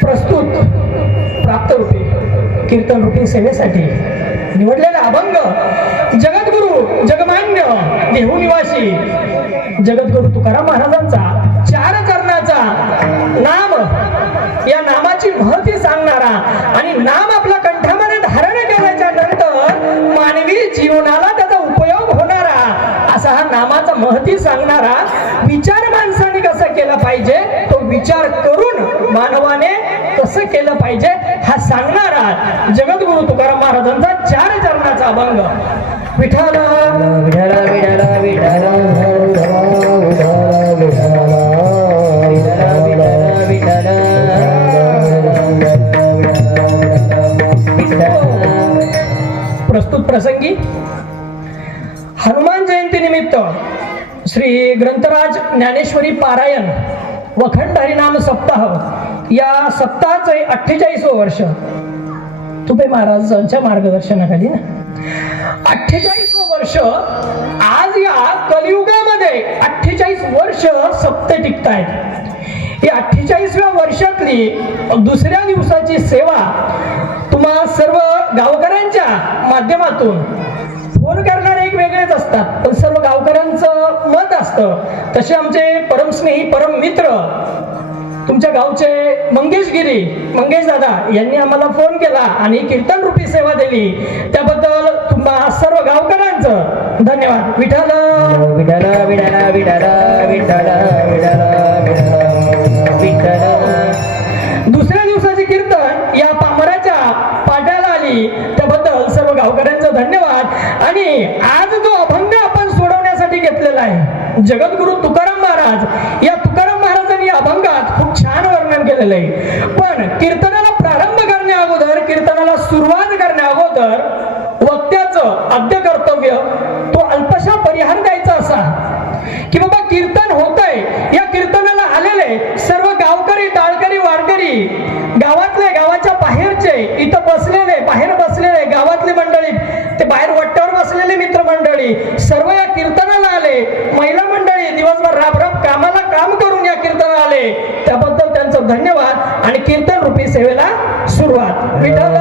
प्रस्तुत प्राप्त रूपी कीर्तन रूपी सेवेसाठी निवडलेला अभंग जगद्गुरु जगमान्य देहूनिवासी जगद्गुरु तुकाराम महाराजांचा 4 चरणाचा नाम, या नामाची महती सांगणारा आणि नाम आपल्या कंठामध्ये धारण केल्याच्या नंतर मानवी जीवनाला त्याचा उपयोग होणारा असा हा नामाचा महती सांगणारा विचार माणसाने कसा केला पाहिजे, तो विचार करून मानवाने कसं केलं पाहिजे हा सांगणारा जगद्गुरु तुकाराम महाराजांचा 4 चरणाचा अभंग. विठ्ठल विठ्ठल विठ्ठल विठ्ठल प्रस्तुत प्रसंगी हनुमान जयंती निमित्त श्री ग्रंथराज ज्ञानेश्वरी पारायण वखंड हरिनाम सप्ताह या सप्ताहाचे 48वं वर्ष तुपे महाराजांच्या मार्गदर्शनाखाली ना 48वं वर्ष. आज या कलियुगामध्ये 48 वर्ष सत्य टिकतायत. या 48व्या वर्षातली दुसऱ्या दिवसाची सेवा तुम्हा सर्व गावकऱ्यांच्या माध्यमातून फोन करणारे एक वेगळेच असतात, पण सर्व गावकऱ्यांचं मत असतं. तसे आमचे परमस्नेही परम मित्र तुमच्या गावचे मंगेश दादा यांनी आम्हाला फोन केला आणि कीर्तन रूपी सेवा दिली, त्याबद्दल तुम्हा सर्व गावकऱ्यांचं धन्यवाद. विठ्ठल विठ्ठल विठ्ठल विठ्ठल विठ्ठल विठ्ठल विठ्ठल. दुसऱ्या दिवसाचे कीर्तन या पामराच्या पाट्याला आली, त्याबद्दल सर्व गावकऱ्यांचं धन्यवाद. आणि आज जो अभंग आपण सोडवण्यासाठी घेतलेला आहे जगद्गुरु तुकाराम महाराज, या तुकाराम महाराजांनी अभंगात खूप छान वर्णन केलेलं आहे. पण कीर्तनाला प्रारंभ करण्या अगोदर, कीर्तनाला सुरुवात करण्या अगोदर वक्त्याचं आद्य कर्तव्य तो अल्पशा परिहार द्यायचा असा की बाबा कीर्तन होतंय, या कीर्तनाला आलेले सर्व गावकरी टाळकरी वारकरी गावातले गावाच्या बाहेरचे इथं बसलेले बाहेर बसलेले गावातले मंडळी, ते बाहेर वट्ट्यावर बसलेले मित्रमंडळी सर्व या कीर्तनाला आले. महिला मंडळी दिवसभर राबराब कामाला काम करून या कीर्तनाला आले, त्याबद्दल त्यांचं धन्यवाद. आणि कीर्तन रूपी सेवेला सुरुवात. विठ्ठल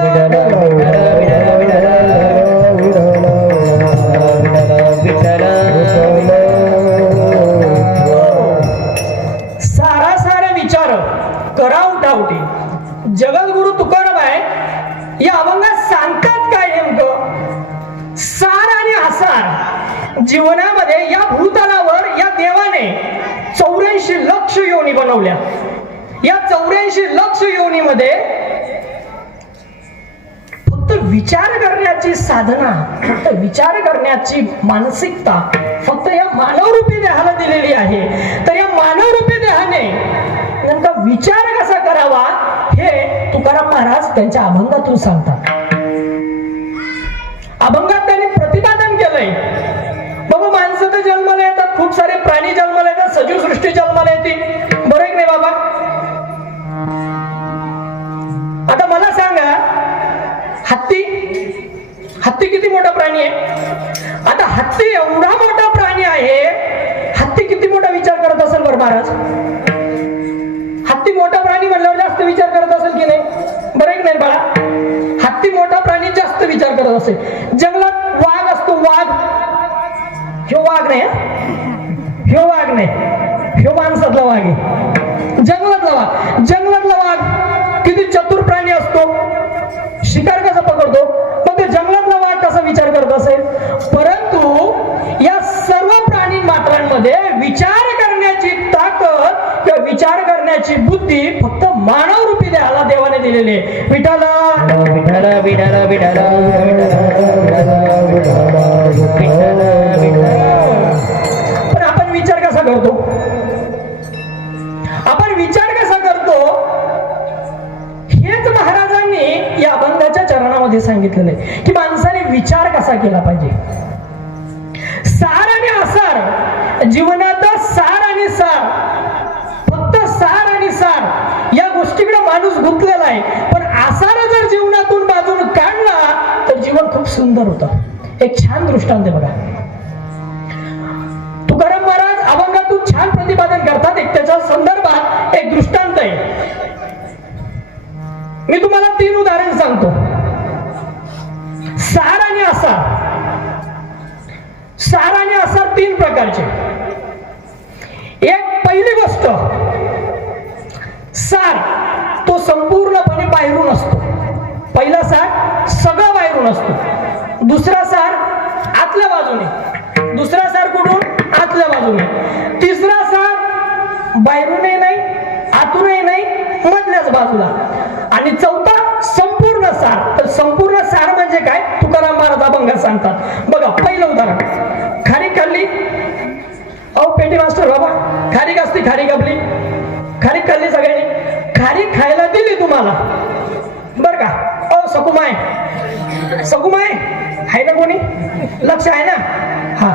मला सांगतात काय नेमकं? सार आणि आसार जीवनामध्ये या भूतलावर या देवाने 84 लक्ष योनी बनवल्या. या 84 लक्ष योनीमध्ये फक्त विचार करण्याची साधना, फक्त विचार करण्याची मानसिकता फक्त या मानवरूपी देहाला दिलेली आहे. तर या मानवरूपी देहाने नेमका विचार कसा करावा हे तुकाराम महाराज त्यांच्या अभंगातून सांगतात. अभंगात त्यांनी प्रतिपादन केलंय. बाबा माणसं तर जन्माला येतात, खूप सारे प्राणी जन्माला येतात, सजीव सृष्टी जन्माला येते, बरं की नाही बाबा? आता मला सांगा, हत्ती हत्ती किती मोठा प्राणी आहे? आता हत्ती एवढा मोठा प्राणी आहे, हत्ती किती मोठा विचार करत असेल बरं महाराज? हत्ती मोठा प्राणी म्हणल्यावर जास्त विचार करत असेल की नाही? बरं की नाही बाळा? हत्ती मोठा प्राणी जास्त विचार करत असेल. जंगलात वाघ असतो, वाघ. ह्यो वाघ नाही, ह्यो वाघ नाही, ह्यो माणसातला वाघ आहे. जंगलातला वाघ, जंगलातला वाघ किती चतुर प्राणी असतो, शिकार कसा पकडतो, पण ते जंगलातला वाघ कसा विचार करत असेल? परंतु या सर्व प्राणी मात्रांमध्ये विचार करण्याची ताकद किंवा विचार करण्याची बुद्धी फक्त मानवरूपी देहाला देवाने दिलेली आहे. विठाला विठाला विठाला विठाला पण आपण विचार कसा करतो? आपण विचार कसा करतो हेच महाराजांनी या अभंगाच्या चरणामध्ये सांगितलेलं आहे की माणसाने विचार कसा केला पाहिजे. सार आणि आसार, जीवनात सार आणि सार, फक्त सार आणि सार या गोष्टीकडे माणूस गुंतलेला आहे. पण आसार जर जीवनातून बाजून काढला तर जीवन खूप सुंदर होतं. एक छान दृष्टांत आहे बघा. तुकाराम महाराज अभंगातून छान प्रतिपादन करतात. एक त्याच्या संदर्भात एक दृष्टांत आहे. मी तुम्हाला 3 उदाहरण सांगतो. सार आणि आसार. सार आणि आसार 3 प्रकारचे. एक पहिली गोष्ट, सार तो संपूर्णपणे बाहेरून असतो. पहिला सार सगळं बाहेरून असतो. दुसरा सार आतल्या बाजूने. दुसरा सार कुठून? आतल्या बाजूने. तिसरा सार बाहेरूनही नाही, आतूनही नाही, मधल्याच बाजूला. आणि चौथा संपूर्ण सार. तर संपूर्ण सार म्हणजे काय? तुकाराम महाराज अभंगात सांगतात बघा. पहिलं उदाहरण, खारीक खाल्ली. अहो पेटी मास्टर बाबा, खारीक असते, खारीक आपली. खारीक खाल्ली सगळ्यांनी. खारीक खायला दिली तुम्हाला, बर का? अहो सकुमाय, सकुमाय आहे ना कोणी? लक्ष आहे ना? हा,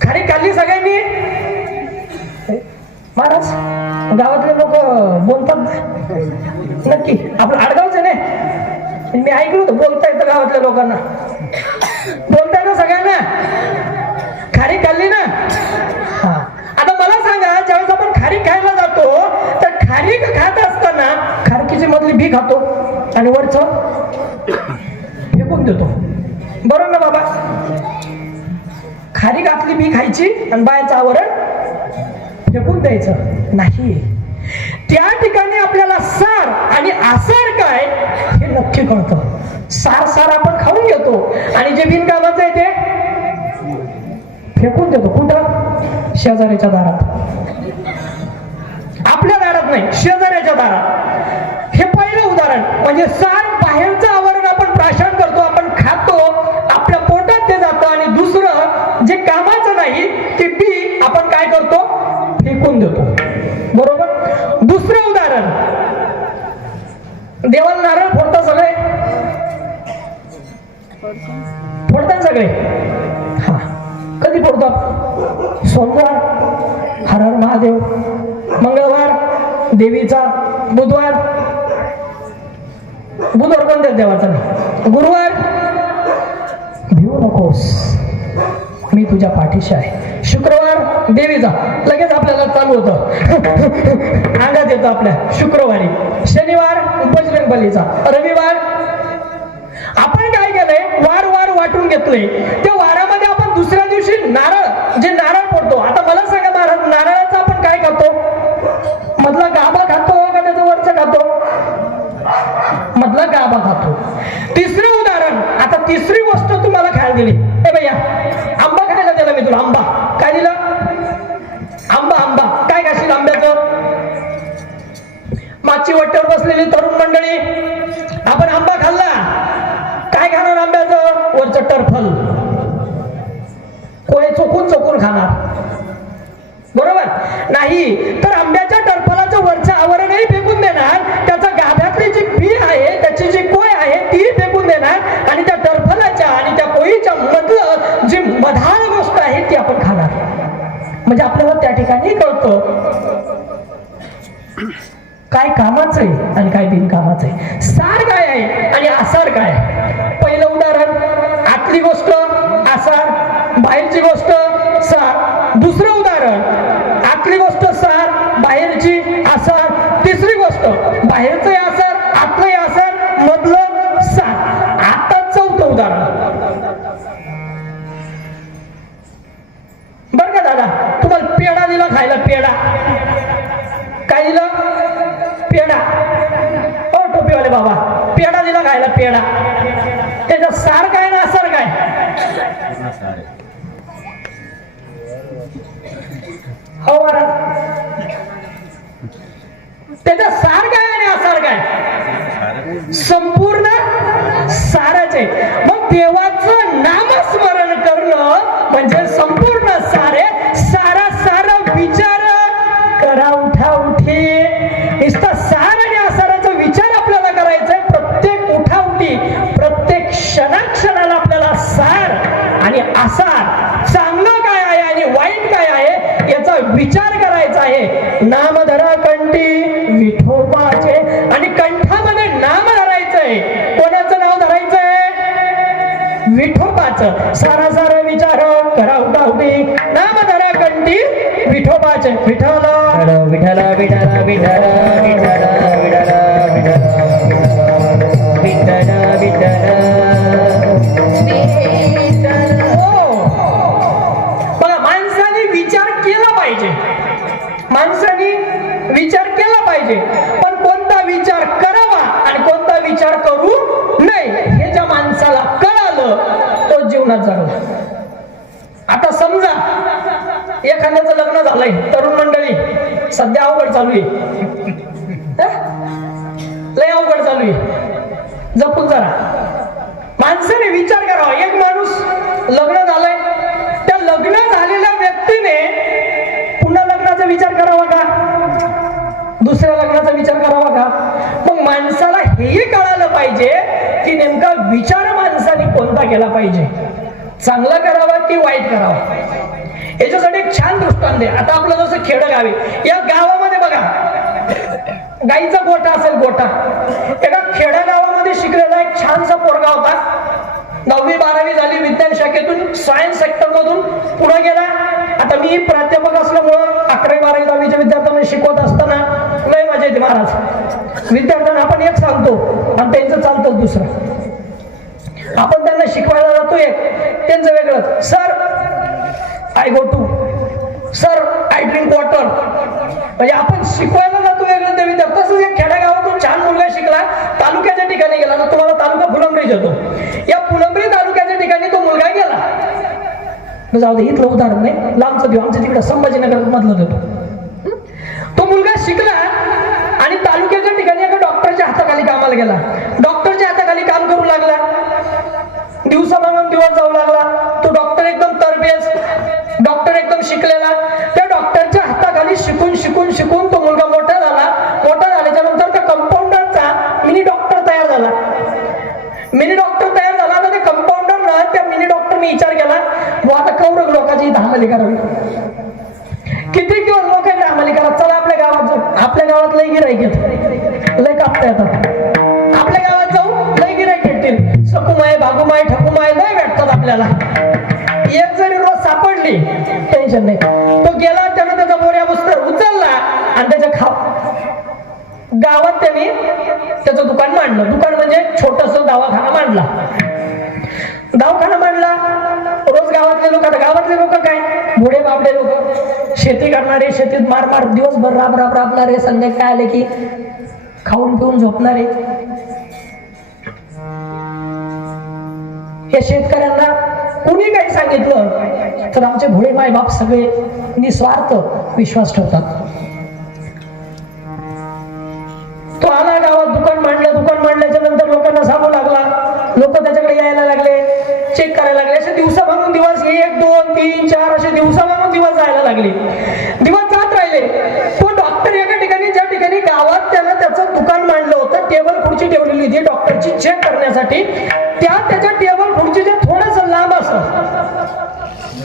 खारीक खाल्ली सगळ्यांनी. महाराज गावातले लोक बोलतात नक्की? आपलं आडगावचं नाही, मी ऐकलं होतं बोलता येतं गावातल्या लोकांना. बोलताय ना सगळ्यांना? खारीक खाल्ली ना? हा. आता मला सांगा, ज्यावेळेस आपण खारीक खायला जातो तर खारीक खात असताना खारकीची मधली बी खातो आणि वरचं फेकून देतो, बरोबर ना बाबा? खारीक आतली बी खायची आणि बाहेरचं आवरण फेकून द्यायचं नाही. त्या ठिकाणी आपल्याला सार आणि आसार काय हे नक्की कळतं. सार सार आपण खाऊन घेतो आणि जे बिनकामाचं आहे ते फेकून देतो. कुठं? शेजाऱ्याच्या दारात. आपल्या दारात नाही, शेजाऱ्याच्या दारात. हे पहिलं उदाहरण. म्हणजे सार बाहेरचं आवरण आपण प्राशन करतो, आपण खातो, आपल्या पोटात ते जातं. आणि दुसरं जे कामाचं नाही ते बी आपण काय करतो? फेकून देतो, बरोबर? दुसरं उदाहरण, देवाला नारळ फोडतात सगळे, फोडतात सगळे. हा, कधी फोडतात? सोमवार हर हर महादेव, मंगळवार देवीचा, बुधवार कोणत्या देवाचा नाही, गुरुवार भिवू नकोस मी तुझ्या पाठीशी आहे, शुक्रवार देवीचा, लगेच आपल्याला चालू होतं अंगात येतं आपल्या शुक्रवारी, शनिवार बजरंगबलीचा, रविवार. आपण काय केलंय? वार वार वाटून घेतलंय. त्या वारामध्ये आपण दुसऱ्या दिवशी नारळ, जे नारळ फोडतो. आता मला सांगा महाराज, नारळाचा आपण काय खातो? मधला गाभा खातो का त्याचं वरचं खातो? मधला गाभा खातो. तिसरं उदाहरण, आता तिसरी गोष्ट तुम्हाला खायला दिली. ए भैया, आंबा खायला दिला मी तुला. आंबा काय दिलं? आंबा. आंबा काय खाशील आंब्याचं? मागची वट्ट्यावर बसलेली तरुण मंडळी, आपण आंबा खाल्ला, काय खाणार आंब्याचं? वरचं टरफल. कोणी चोकून चोकून खाणार, बरोबर नाही? तर आंब्याच्या टरफलाचं वरचं आवरणही फेकून देणार, त्याचा गाभ्यातली जी बी आहे, त्याची जी कोय आहे ती फेकून देणार, आणि त्या टरफलाच्या आणि त्या कोयीच्या मधलं जी मधाळ गोष्ट आहे ती आपण खाणार. म्हणजे आपल्याला त्या ठिकाणी कळतं काय कामाचं आहे आणि काय बिनकामाचं आहे, सार काय आहे आणि आसार काय आहे. पहिलं उदाहरण, आतली गोष्ट आसार, बाहेरची गोष्ट सार. दुसरं उदाहरण, आतली गोष्ट सार, बाहेरची आसार. तिसरी गोष्ट, बाहेरचंही आसार, आतलंही आसार, मधलं सार. आता चौथं उदाहरण बर का दादा, तुम्हाला पेढा दिला खायला. पेढा काय दिलं? पेढा. ओ टोपीवाले बाबा, पेढा दिला खायला. पेढा त्याचा सार काय ना आसार काय? हो महाराज, त्याचा सार काय आणि आसार काय? संपूर्ण सारच आहे. मग देवाचं नामस्मरण करणं म्हणजे संपूर्ण सार आहे. सारा सारा विचार करा, उठा उठी. नुसता सार आणि आसाराचा विचार आपल्याला करायचा आहे. प्रत्येक उठाउठी, प्रत्येक क्षणाक्षणाला आपल्याला सार आणि आसार, चांगलं काय आहे आणि वाईट काय आहे याचा विचार करायचा आहे. नाम धरा कंठी विठोबाचे, आणि कंठामध्ये नाम धरायचंय. कोणाचं नाव धरायचंय? विठोबाचं. सारा सारा विचार करा, उठा उठी. नाम धरा कंठी विठोबाचे. विठ्ठल विठ्ठल विठ्ठल विठ्ठल विठ्ठल विठ्ठल विठ्ठल विठ्ठल. बघा, माणसाने विचार केला पाहिजे. माणसाने विचार केला पाहिजे, पण कोणता विचार करावा आणि कोणता विचार करू नये हे ज्या माणसाला कळालं तो जीवनात जगला. आता समजा एखाद्याचं लग्न झालंय, तरुण मंडळी, सध्या अवघड चालू आहे, लय अवघड चालू आहे, जपून जरा. माणसाने विचार करावा. एक माणूस लग्न झालंय, त्या लग्न झालेल्या व्यक्तीने पुन्हा लग्नाचा विचार करावा का? दुसऱ्या लग्नाचा विचार करावा का? मग माणसाला हेही कळालं पाहिजे की नेमका विचार माणसाने कोणता केला पाहिजे, चांगला करावा की वाईट करावा. याच्यासाठी एक छान दृष्टांत आहे. आता आपलं जसं खेडगाव आहे, या गावामध्ये बघा, गाईचा गोठा असेल, गोठा. एका खेड्यागावामध्ये शिकलेला एक छानसा पोरगा होता. 9वी 12वी झाली, विज्ञान शाखेतून सायन्स सेक्टर मधून पुढे गेला. आता मी प्राध्यापक असल्यामुळं 11वी 12वी 10वीच्या विद्यार्थ्यांना शिकवत असताना लय मजा येते महाराज. विद्यार्थ्यांना आपण एक सांगतो आणि त्यांचं चालतं दुसरं. आपण त्यांना शिकवायला जातो एक, त्यांचं वेगळंच. Sir I go to, sir I drink water. म्हणजे आपण शिकवायला जातो वेगळं ते विद्यार्थी. तसंच एक खेड्यागावातून छान मुलगा शिकला, तालुक्याच्या ठिकाणी गेला ना, तुम्हाला तालुका फुलंब्री येतो, या फुलंब्री तालुक्याच्या ठिकाणी तो मुलगा गेला. जाऊ दे, इथलं उदाहरण नाही, लांबचं देऊ, आमच्या तिकडे संभाजीनगर मधलं देतो. तो मुलगा शिकला आणि तालुक्याच्या ठिकाणी एका डॉक्टरच्या हाताखाली कामाला गेला. डॉक्टरच्या हाताखाली काम करू लागला. दिवसामागून दिवस जाऊ लागला. तो डॉक्टर एकदम तरबेज, डॉक्टर एकदम शिकलेला. त्या डॉक्टरच्या हाताखाली शिकून शिकून शिकून तो मुलगा मोठा झाला. मोठा झाल्याच्या नंतर त्या कंपाऊंडरचा मिनी डॉक्टर तयार झाला. मिनी डॉक्टर तयार झाला. तर त्या कंपाऊंडरनं, त्या मिनी डॉक्टरने विचार केला, व आता कौरव लोकांची धामली करावी. किती दिवस लोकांची धामली करा, चला आपल्या गावात जाऊ. आपल्या गावात लय गिराईक येत, लय कापता येतात. आपल्या गावात जाऊ, लय गिराईक भेटतील. सकुमाय, भागुमाय, ठकुमाय लय भेटतात आपल्याला. एक जरी रोज सापडली टेन्शन नाही. तो गेला, त्यानं त्याचा बोऱ्या बुस्तर उचलला आणि त्याच्या गावात त्यांनी त्याचं दुकान मांडलं. दुकान म्हणजे छोटस दवाखाना मांडला. दवाखाना मांडला. रोज गावातले लोक, आता गावातले लोक काय, भोडे बाबडे लोक, शेती करणारे, शेतीत मार मार दिवसभर राब राब राबणारे, संध्याकाळी आले की खाऊन पिऊन झोपणारे. या शेतकऱ्यांना कोणी काही सांगितलं तर आमचे भोळे मायबाप सगळे निस्वार्थ विश्वास ठेवतात. तो आला गावात, दुकान मांडल्याच्या नंतर लोकांना सांगू लागला, लोक त्याच्याकडे यायला लागले, चेक करायला लागले. असे दिवसा मागून दिवस 1 2 3 4 असे दिवसा मागून दिवस जायला लागले. दिवस जात राहिले. तो डॉक्टर एका ठिकाणी, ज्या ठिकाणी गावात त्यानं त्याचं दुकान मांडलं होतं, टेबल खुर्ची ठेवलेली होती डॉक्टरची चेक करण्यासाठी, त्याच्या टेबल खुर्चीच्या थोडस लांब असं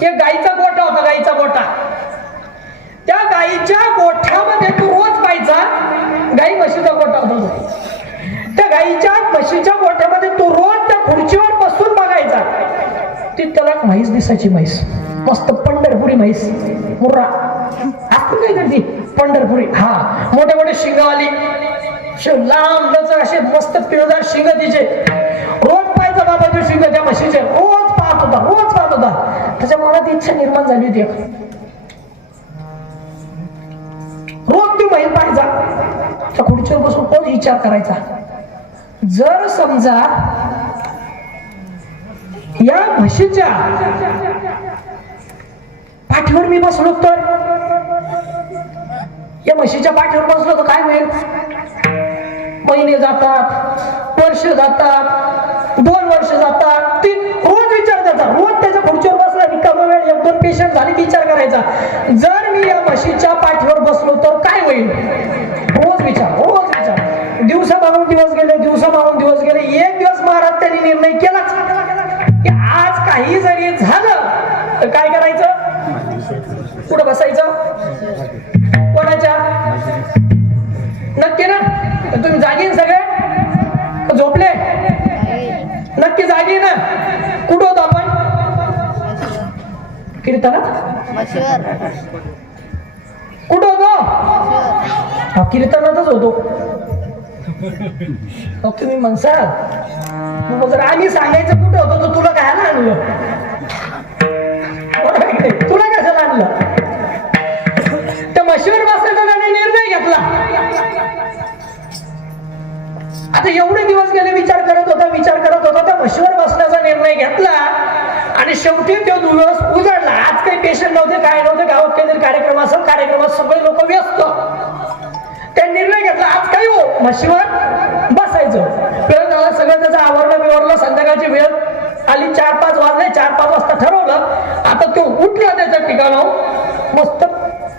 एक गाईचा गोठा होता. गाईचा गोठा, त्या गाईच्या गोठ्यामध्ये तो रोज पाहायचा. गाई म्हशीचा गोठा होता तो. त्या गाईच्या म्हशीच्या गोठ्यामध्ये तो रोज त्या खुर्चीवर बसून बघायचा. ती त्याला म्हैस दिसायची. म्हैस मस्त पंढरपुरी म्हैस, मुर्रा आपण काय करते पंढरपुरी, हा मोठे मोठे शिंगवाली, लांब लचक असे मस्त पिळदार शिंग तिचे. रोज पाहायचा बाबा ते शिंग त्या म्हशीचे, रोज पाहत होता. त्याच्या मनात इच्छा निर्माण झाली होती. रोज ती म्हैस पाहायचा, त्या खुर्चीवर बसून रोज विचार करायचा. जर समजा या म्हशीच्या पाठीवर मी बसलो तर, या म्हशीच्या पाठीवर बसलो तर काय होईल? महिने जातात, वर्ष जातात, 2 वर्ष जातात, 3, रोज विचार त्याचा. रोज त्याच्या खुर्चीवर बसला, रिकामा वेळ 1-2 पेशंट झाले की विचार करायचा, जर मी या म्हशीच्या पाठीवर बसलो तर काय होईल? रोज विचार. दिवसा मागून दिवस गेले. एक दिवस महाराज त्यांनी निर्णय केलाच की आज काही जरी झालं तर काय करायचं? कुठं बसायचं? कोणाच्या? नक्की ना? तुम्ही जागी सगळे झोपले? नक्की जागी ना? कुठं होतो आपण? कीर्तनात? कुठं होतो? कीर्तनातच होतो. तुम्ही म्हणसाल मग जर आम्ही सांगायचं कुठं होतं तर तुला काय आणलं? तुला कशाला आणलं? त्या म्हशीवर बसायचा त्याने निर्णय घेतला. आता एवढे दिवस गेले, विचार करत होता, त्या म्हशीवर बसण्याचा निर्णय घेतला आणि शेवटी तो दिवस उजाडला. आज काही पेशंट नव्हते, काय नव्हते, गावात काहीतरी कार्यक्रमात सगळे लोक व्यस्त. त्यांनी निर्णय घेतला आज काही हो म्हशीवर बसायचं. वेळ झाला, सगळं त्याचं आवरलं. संध्याकाळची वेळ आली, 4-5 वाजले. 4-5 वाजता ठरवलं. आता तो उठला त्याच्या ठिकाणावर, मस्त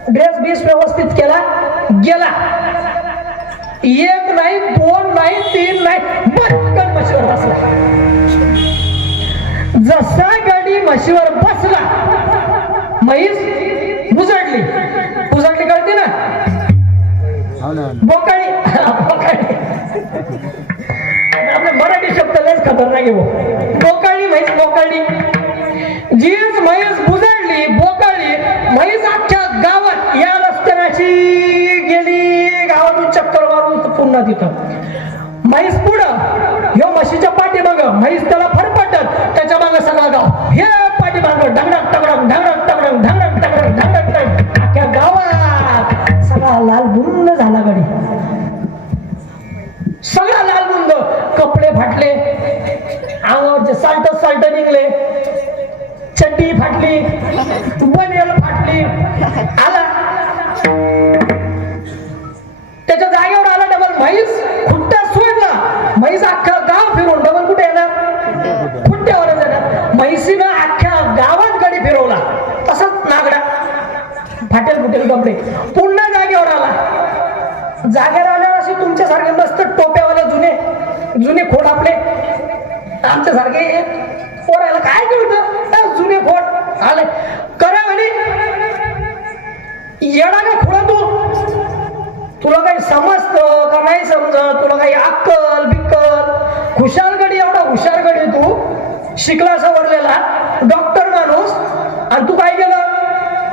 ड्रेस बीस व्यवस्थित केला, गेला. 1 नाही, 2 नाही, 3 नाही, पटकन म्हशीवर बसला. जसा गाडी म्हशीवर बसला, म्हैस उजडली कळते ना? बोकाळी. आपले मराठी शब्द लयच खतरनाक आहे. बोकाळी म्हैस, बोकाळी. जीच म्हैस बुजडली, बोकाळली म्हैस अख्ख्या गावात या रस्त्याची गेली. गावातून चक्कर मारून पुन्हा तिथं म्हैस पुढं, ह्यो म्हशीच्या पाठीमाग, म्हैस त्याला फरफटत, त्याच्या मागे सगळा गाव हे पाठीमाग ढंगडक टगडक अख्ख्या गावात सगळा लाल बुंद झाला. गाडी सगळा लाल बुंद, कपडे फाटले, अंगावरचे साल्ट निघले, चड्डी फाटली, बनेल फाटली. आला त्याच्या जागेवर आला डबल. म्हैस खुट्टा सोडला, म्हैस अख्खा गाव फिरून डबल कुठे येणार? खुट्ट्यावरच येणार. म्हैसीनं अख्ख्या गावात गाडी फिरवला. तसाच नागडा, फाटेल फुटेल कपडे. पुन्हा जागेवर आला. जागेवर आल्यावर असे तुमच्यासारखे मस्त टोप्यावाले जुने खोड आपले, आमच्यासारखे पोरायला काय कळतं? जुने खोड आले. करा म्हणे, येडा का खोडा तुला काही समजतं का नाही समजत? तुला काही अक्कल बिक्कल? खुशालगडी, एवढा हुशारगडी तू, शिकला सवरलेला डॉक्टर माणूस, आणि तू काय केलं?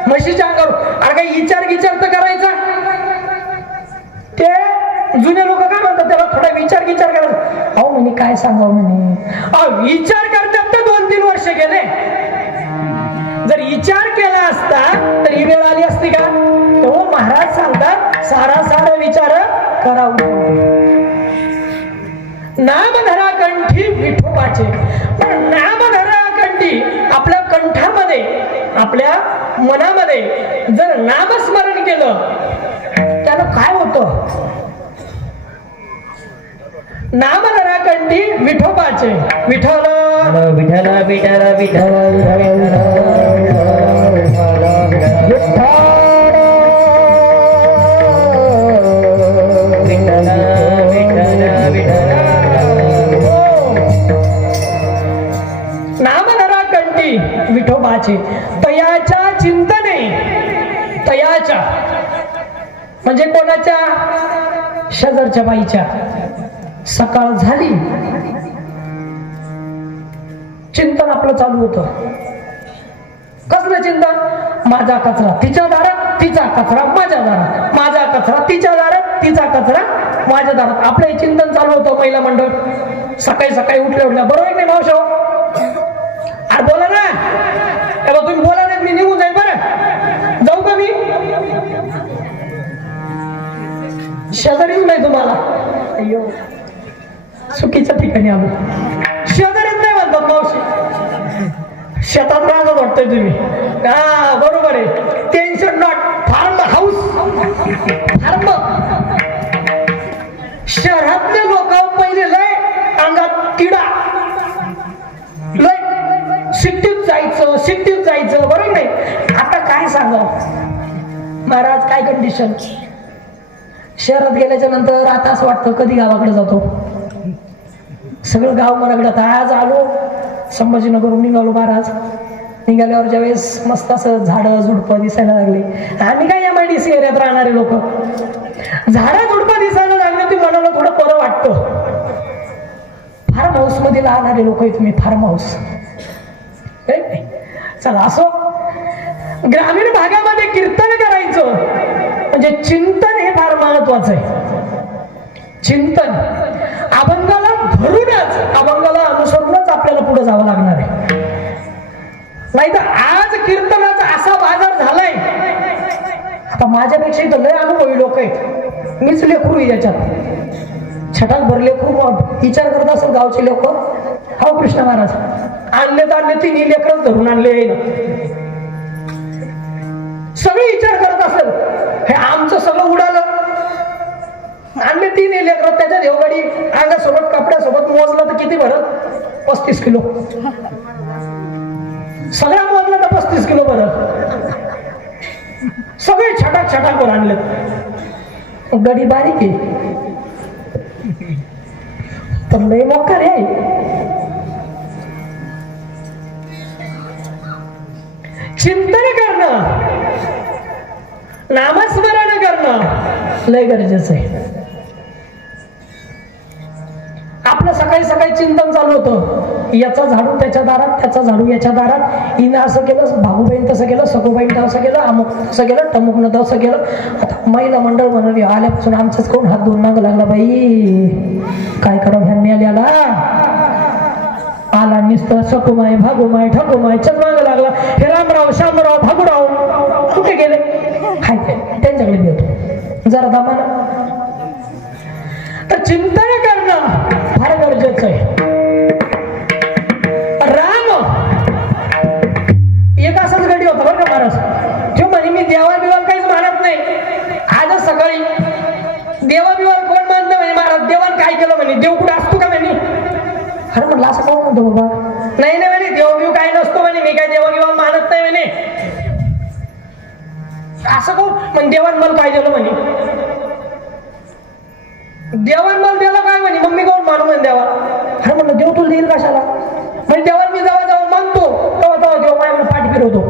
म्हशीच्या अंगावर. अरे काही विचार तर करायचा. ते जुने लोक काय म्हणतात त्याला? थोडा विचार करायचा. अहो म्हणे काय सांगावं म्हणे, विचार करतात तर 2-3 वर्ष गेले. जर विचार केला असता तर ही वेळ आली असती का? तो महाराज सांगतात सारा विचार करावं. नाम धरा कंठी विठोबाचे. पण नाम आपल्या मनामध्ये जर नामस्मरण केलं त्यानं काय होतं? नाम नराकंठी विठोबाचे. विठ्ठल विठ्ठल विठ्ठल विठ्ठल नाम नराकंठी विठोबाचे. तयाच्या चिंतने. तयाच्या म्हणजे कोणाच्या? शेजारच्या बाईच्या. सकाळ झाली चिंतन आपलं चालू होतं. कसलं चिंतन? माझा कचरा तिच्या दारात, तिचा कचरा माझ्या दारात, माझा कचरा तिच्या दारात, तिचा कचरा माझ्या दारात. आपलं हे चिंतन चालू होतं. महिला मंडळ सकाळी सकाळी उठल्या उठल्या. बरोबर नाही मावशो? अरे बोला ना. तुम्ही बोला नाही मी निघून जाईल. बरं जाऊ का मी? शेजारीच नाही तुम्हाला. अय्यो चुकीच्या ठिकाणी आलो. शेजारीच नाही म्हणतात मावशी. शेतात राहत वाटतंय तुम्ही. हा बरोबर आहे. Tension not farm house. Farm. शहरातले लोक पहिले लय अंगात किडा. लय सिटीत जायचं, सिटीत जायचं. बरोबर नाही? आता काय सांगावं महाराज, काय कंडिशन. शहरात गेल्याच्या नंतर आता असं वाटतं कधी गावाकडे जातो. सगळं गाव मराठवाड्यात. आज आलो संभाजीनगरून निघालो महाराज. निघाल्यावर ज्यावेळेस मस्त असं झाडं झुडपं दिसायला लागले. आम्ही काय MIDC एरियात राहणारे लोक. झाडं झुडपं दिसायला लागले की मनाला थोडं बरं वाटतं. फार्म हाऊस मध्ये राहणारे लोक आहे तुम्ही. Farm house. चला असो. ग्रामीण भागामध्ये कीर्तन करायचं म्हणजे चिंतन हे फार महत्वाचं आहे. चिंतन अभंगाला धरूनच, अभंगाला अनुसरूनच आपल्याला पुढे जावं लागणार आहे. नाही तर आज कीर्तनाचा असा बाजार झालाय. आता माझ्यापेक्षा इथं लय अनुभवी लोक आहेत. मीच लेकरू याच्यात. छटाक भर लेकरू. विचार करत असेल गावचे लोक. हो कृष्ण महाराज आणले तर आणले. तिन्ही लेकरच धरून आणले. सगळे विचार करत असेल हे आमचं सगळं उडालं. आणले 3 लेकर. त्याच्या देवगाडी अंगासोबत कपड्यासोबत मोजलं तर किती भरत? 35 किलो. सगळ्या मोजलं तर 35 किलो भरत. सगळे छटाक छटाक वर आणले. गडी बारीक आहे तर लय मोकार आहे. चिंतन करणं, नामस्मरण करणं लय गरजेचं आहे. आपलं सकाळी सकाळी चिंतन चालू होतं. याचा झाडू त्याच्या दारात, त्याचा झाडू याच्या दारात. हिनं असं केलं, भाऊबाईन तसं केलं, सखूबाईन तसं केलं, अमुक तसं केलं, टमुकनं तसं केलं. आता महिला मंडळ म्हणाली आल्यापासून आमचंच कोण हात धुवून मागं लागला. बाई काय करावं ह्या मेल्याला. आला नुसतं सखूमाय भागूमाय ठाकूमाय चल मागं लागला. हे रामराव शामराव भागूराव कुठे गेले? हाय त्यांच्याकडे गेलो जरा दामानं. तर चिंतन करणं फार गरजेचं आहे. राम एक असाच गडी होता बरं का महाराज. तो म्हणे मी देवा बिवाल काहीच मानत नाही. आजच सकाळी देवा बिवाल कोण मानतं म्हणे महाराज. देवान काय केलं म्हणे? देव कुठे असतो का म्हणे? अरे म्हटलं असं कोण म्हणतो बाबा? नाही नाही म्हणे देव बिव काय नसतो म्हणे. मी काय देवा बिवा मानत नाही म्हणे. असं कोण पण देवान मला काय दिलं म्हणे? देवान मला दिलं काय म्हणे? मग मी कोण मानू म्हणे देवा? अरे म्हणलं देव तुला देईल कशाला? म्हणजे देवाला मी जेव्हा जेव्हा मानतो तेव्हा तेव्हा देव माझ्या पाठी फिरवतो.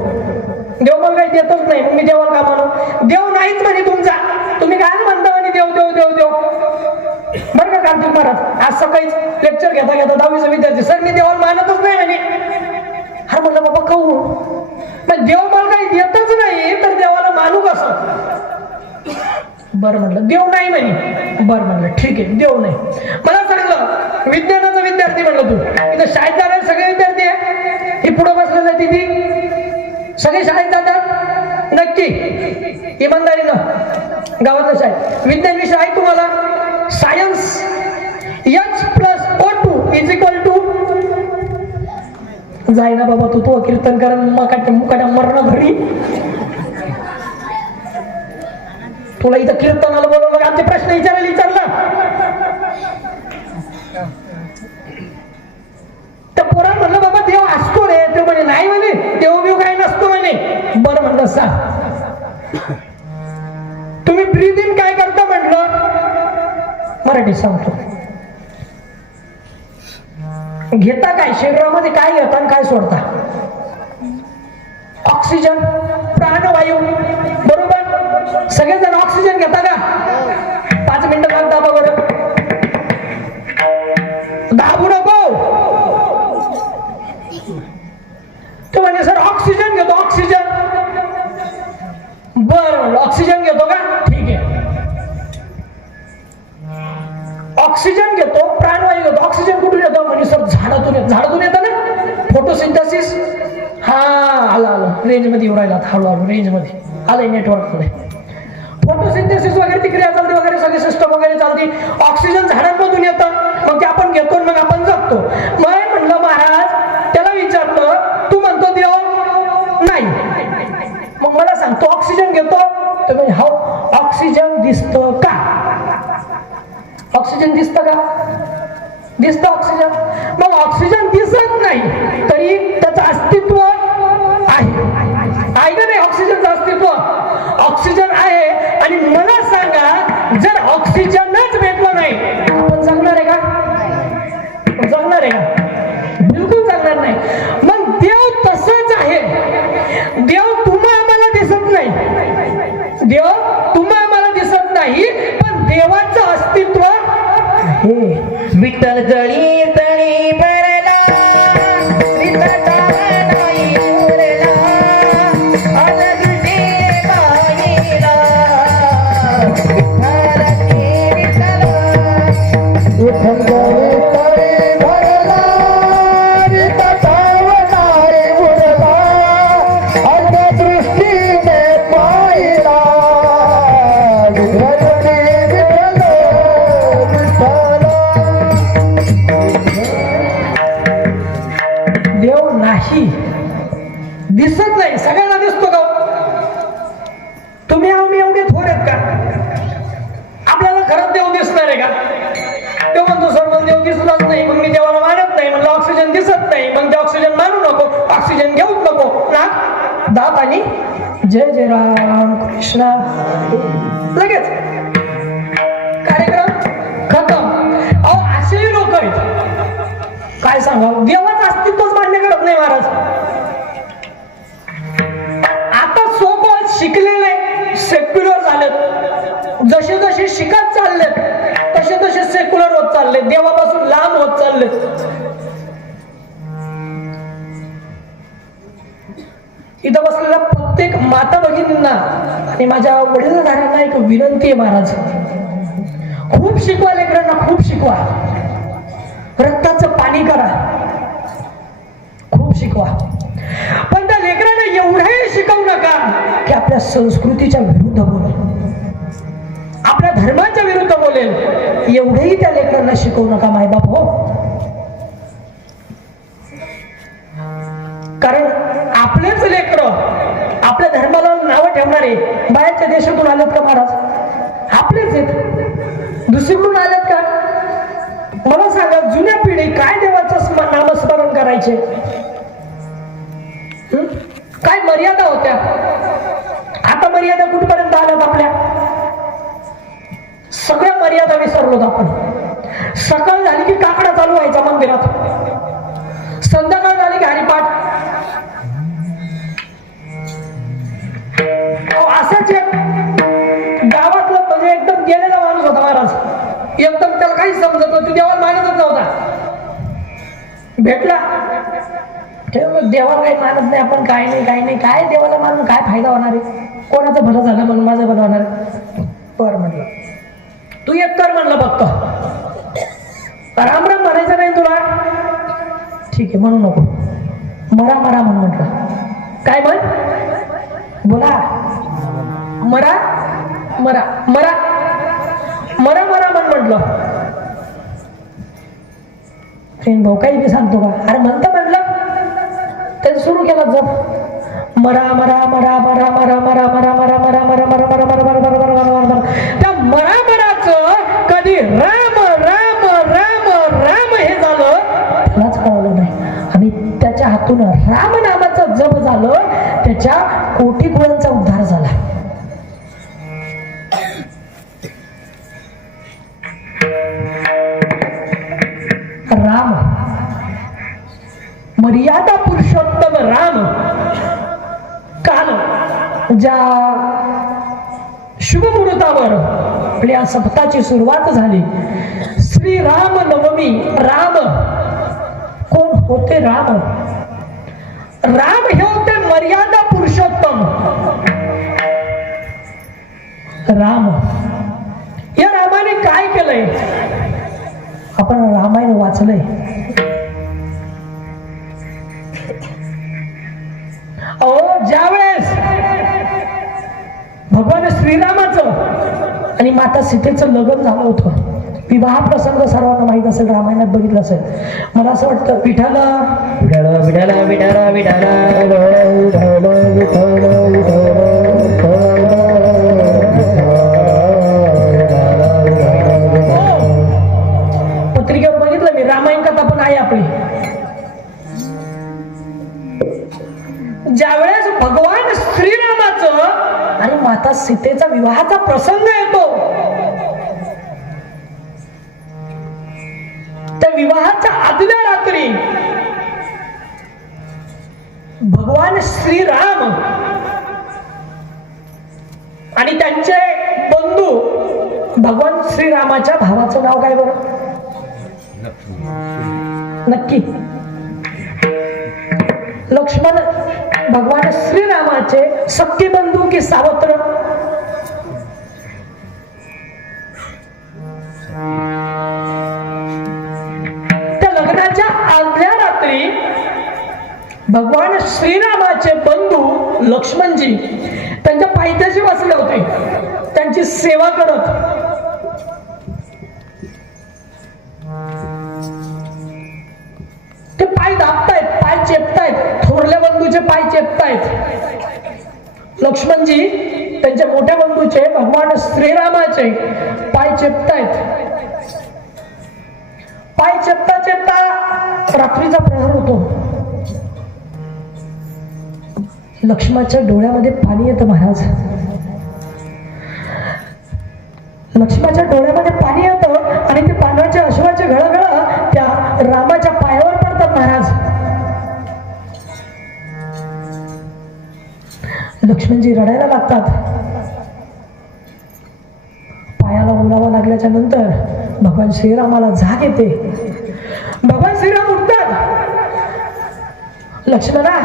देव मला काही देतच नाही. मी देवाला का मानू? देव नाहीच म्हणे तुमचा. तुम्ही काय म्हणता म्हणे देव देव देव देव. बरं का कार्तिक महाराज आज सकाळीच लेक्चर घेता घेता 10वीचा विद्यार्थी सर मी देवाला मानतच नाही म्हणे. अरे म्हणलं बाबा कहू देव मला काही देतच नाही तर देवाला मानू कसं? बरं म्हणलं देव नाही म्हणे. बरं म्हणलं ठीक आहे देव नाही. मला सांगलं विज्ञानाचा विद्यार्थी म्हणलं तू इथं शाळेत जाणारे सगळे विद्यार्थी आहे. ही पुढे बसलं जाते ती सगळे शाळेत जातात नक्की इमानदारीनं गावातल्या शाळेत विज्ञान विषय आहे तुम्हाला. सायन्स H+O2 = जाय ना बाबा, तू कीर्तन कर, मुकाट्या मरण घरी. तुला इथं कीर्तनाला बोलवलं, आमचे प्रश्न विचारला. तर पोरा म्हणलं बाबा देव असतो रे. ते म्हणे नाही म्हणे, देव बिव काय नसतो म्हणे. बरं म्हणलं सांग, तुम्ही ब्रीद इन काय करता म्हटलं. मराठी सांगतो. घेता काय, शरीरामध्ये काय घेता आणि काय सोडता. ऑक्सिजन, प्राणवायू, बरोबर. सगळेजण ऑक्सिजन घेता का. 5 मिनिटं लाग दाबा बरं, दाबू नको. तो म्हणे सर ऑक्सिजन घेतो. ऑक्सिजन, बरं ऑक्सिजन घेतो का, ठीक आहे. ऑक्सिजन घेतो, प्राणवायू घेतो. ऑक्सिजन कुठून येतो म्हणजे सर झाडातून येतं ना, फोटोसिंथेसिस. हा आलं रेंज मध्ये येऊ राहिला, हळूहळू रेंज मध्ये आलंय, नेटवर्क मध्ये. फोटोसिंथेसिस वगैरे ती क्रिया चालते वगैरे, सगळे सिस्टम वगैरे चालते. ऑक्सिजन झाडांमधून येतं, मग ते आपण घेतो, मग आपण जगतो. मग म्हणलं महाराज, त्याला विचारलं, तू म्हणतो देव नाही, मग मला सांग तू ऑक्सिजन घेतो. तर म्हणजे हो, ऑक्सिजन दिसतं का. ऑक्सिजन दिसतं का, दिसतं ऑक्सिजन. मग ऑक्सिजन दिसत नाही तरी त्याचं अस्तित्व आहे का नाही. ऑक्सिजनचं अस्तित्व, ऑक्सिजन आहे. आणि मला सांगा, जर ऑक्सिजनच भेटलं नाही, आपण जगणार आहे का, जगणार आहे का, बिलकुल जगणार नाही. मग देव तसंच आहे. देव तुम्हा आम्हाला दिसत नाही, देव तुम्हा आम्हाला दिसत नाही, पण देवाचं अस्तित्व आहे. विठ्ठल जळी तळी भरला, विठ्ठला नाही उरला, अलगदे बाईला, विठ्ठल जळी तळी भरला, विठ्ठल नाही उरला, अंधदृष्टीने पाहिला, देव नाही, दिसत नाही. सगळ्यांना दिसतो का. तुम्ही आम्ही एवढे थोर आहेत का, आपल्याला खरंच देव दिसणार आहे का. तो म्हणतो सर मला देव दिसलाच नाही, मग मी देवाला मानत नाही. म्हणलं ऑक्सिजन दिसत नाही, मग ते ऑक्सिजन मानू नको, ऑक्सिजन घेऊच नको ना. दात आणि जय जय राम कृष्ण, लगेच कार्यक्रम खतम. अहो असेही लोक आहेत, काय सांगावं, देवाचं अस्तित्वच मान्य करत नाही महाराज. आता सोबत शिकलेले सेक्युलर झालेत, जसे जसे शिकत चाललेत तसे तसे सेक्युलर होत चालले, देवापासून लांब होत चालले. इथं बसलेल्या प्रत्येक माता भगिनींना आणि माझ्या वडीलधाऱ्यांना एक विनंती आहे महाराज, खूप शिकवा लेकरांना, खूप शिकवा, रक्ताचं पाणी करा, खूप शिकवा. पण त्या लेकरांना एवढंही शिकवू नका की आपल्या संस्कृतीच्या विरुद्ध बोलेल, आपल्या धर्माच्या विरुद्ध बोलेल. एवढंही त्या लेकरांना शिकवू नका मायबाप हो. कारण आपलेच लेकर आपल्या धर्माला नावं ठेवणारे बाहेरच्या देशातून आलेत का महाराज, आपलेच आहेत, दुसरीकडून आलेत का. मला सांगा, जुन्या पिढी काय देवाचं नामस्मरण करायचे, काय मर्यादा होत्या. आता मर्यादा कुठपर्यंत आल्यात आपल्या, सगळ्या मर्यादा विसरलोत आपण. सकाळ झाली की काकडा चालू व्हायचा मंदिरात, संध्याकाळ झाली की हरिपाठ. असंच एक गावातलं म्हणजे एकदम गेलेला माणूस होता महाराज, एकदम त्याला काही समजत नव्हतं, देवाला मानतच नव्हता. भेटला, देवाला काही मानत नाही आपण, काय नाही, काय देवाला मानून काय फायदा होणार आहे, कोणाचं भलं झालं म्हणून माझं भलं होणार आहे. बरं म्हणलं, तू एक कर म्हणलं फक्त, राम राम म्हणायचं नाही तुला, ठीक आहे म्हणू नको, मरा मरा म्हण म्हटलं. काय म्हण, बोला, मरा मरा मरा मरा मरा म्हण म्हटलं. भाऊ काही बी सांगतो का, अरे म्हणतं म्हटलं, सुरू केला जप मरा मरा मरा मरा मरा मरा मरा मरा मरा मरा मरा मरा मरा मरा मरा मरा मरा मरा त्या मरा मराचं कधी राम राम राम राम हे झालं त्यालाच कळलं नाही आणि त्याच्या हातून राम नामाचं जप झालं त्याच्या कोटी गुणांचा उद्धार झाला. राम मर्यादा पुरुषोत्तम राम काल ज्या शुभ मुहूर्तावर आपल्या सप्ताची सुरुवात झाली श्रीराम नवमी. राम कोण होते? राम राम हे होते मर्यादा पुरुषोत्तम राम. या रामाने काय केलंय आपण रामायण वाचलंय. ज्यावेळेस भगवान श्रीरामाचं आणि माता सीतेचं लग्न झालं होतं विवाह प्रसंग सर्वांना माहित असेल रामायणात बघितलं असेल. मला असं वाटतं विठाला विठाला विठाला विठाला पत्रिकेवर बघितलं मी रामायण कथा पण आहे आपली. ज्यावेळेस भगवान श्रीरामाचं आणि माता सीतेचा विवाहाचा प्रसंग येतो त्या विवाहाच्या आदल्या रात्री भगवान श्रीराम आणि त्यांचे बंधू भगवान श्रीरामाच्या भावाचं नाव काय बरं नक्की? लक्ष्मण भगवान श्रीरामाचे सख्खे बंधू की सावत्र? त्या लग्नाच्या आदल्या रात्री भगवान श्रीरामाचे बंधू लक्ष्मणजी त्यांच्या पायथ्याशी बसले होते त्यांची सेवा करत. ते पाय दाबतायत, पाय चेपतायत, थोरल्या बंधूचे पाय चेपतायत. लक्ष्मणजी त्यांच्या मोठ्या बंधूचे भगवान श्रीरामाचे पाय चेपतायत. पाय चेपता चेपता रात्रीचा प्रहर होतो. लक्ष्मणाच्या डोळ्यामध्ये पाणी येतं महाराज. लक्ष्मणाच्या डोळ्यामध्ये पाणी येतं आणि ते पाण्याच्या अश्वाचे घळघळ त्या रामाच्या पायावर पडतात महाराज. लक्ष्मणजी रडायला लागतात. पायाला ओलावा लागल्याच्या नंतर भगवान श्रीरामाला जाग येते. भगवान श्रीराम उठतात. लक्ष्मणा,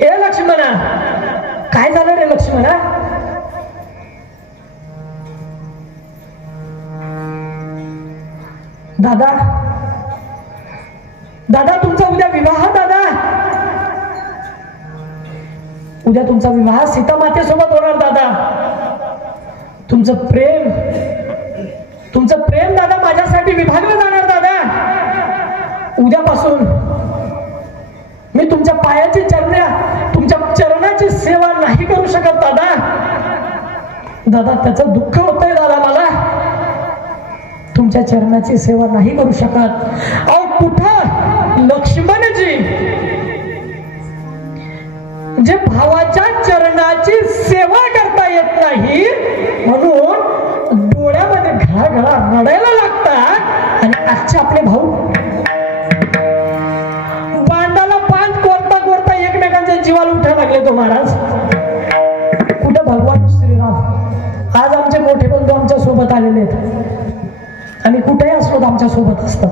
ए लक्ष्मणा, काय झालं रे लक्ष्मणा? दादा, दादा तुमचा उद्या विवाह. दादा उद्या तुमचा विवाह सीता मातेसोबत होणार. दादा तुमचं प्रेम दादा माझ्यासाठी विभागलं जाणार. दादा उद्यापासून मी तुमच्या पायाची तुमच्या चरणाची सेवा नाही करू शकत. दादा दादा त्याचं दुःख होतंय. दादा मला तुमच्या चरणाची सेवा नाही करू शकत. अहो कुठं लक्ष्मणजी जे भावाच्या चरणाची सेवा करता येत नाही म्हणून डोळ्यामध्ये घळघळा रडायला लागतात. आणि आजचे आपले भाऊ बांधाला बांध कोरता कोरता एकमेकांच्या जीवाला उठायला लागले. तो महाराज कुठं भगवान श्रीराम. आज आमचे मोठे बंधू आमच्या सोबत आलेले आहेत. आम्ही कुठेही असलो आमच्या सोबत असतात.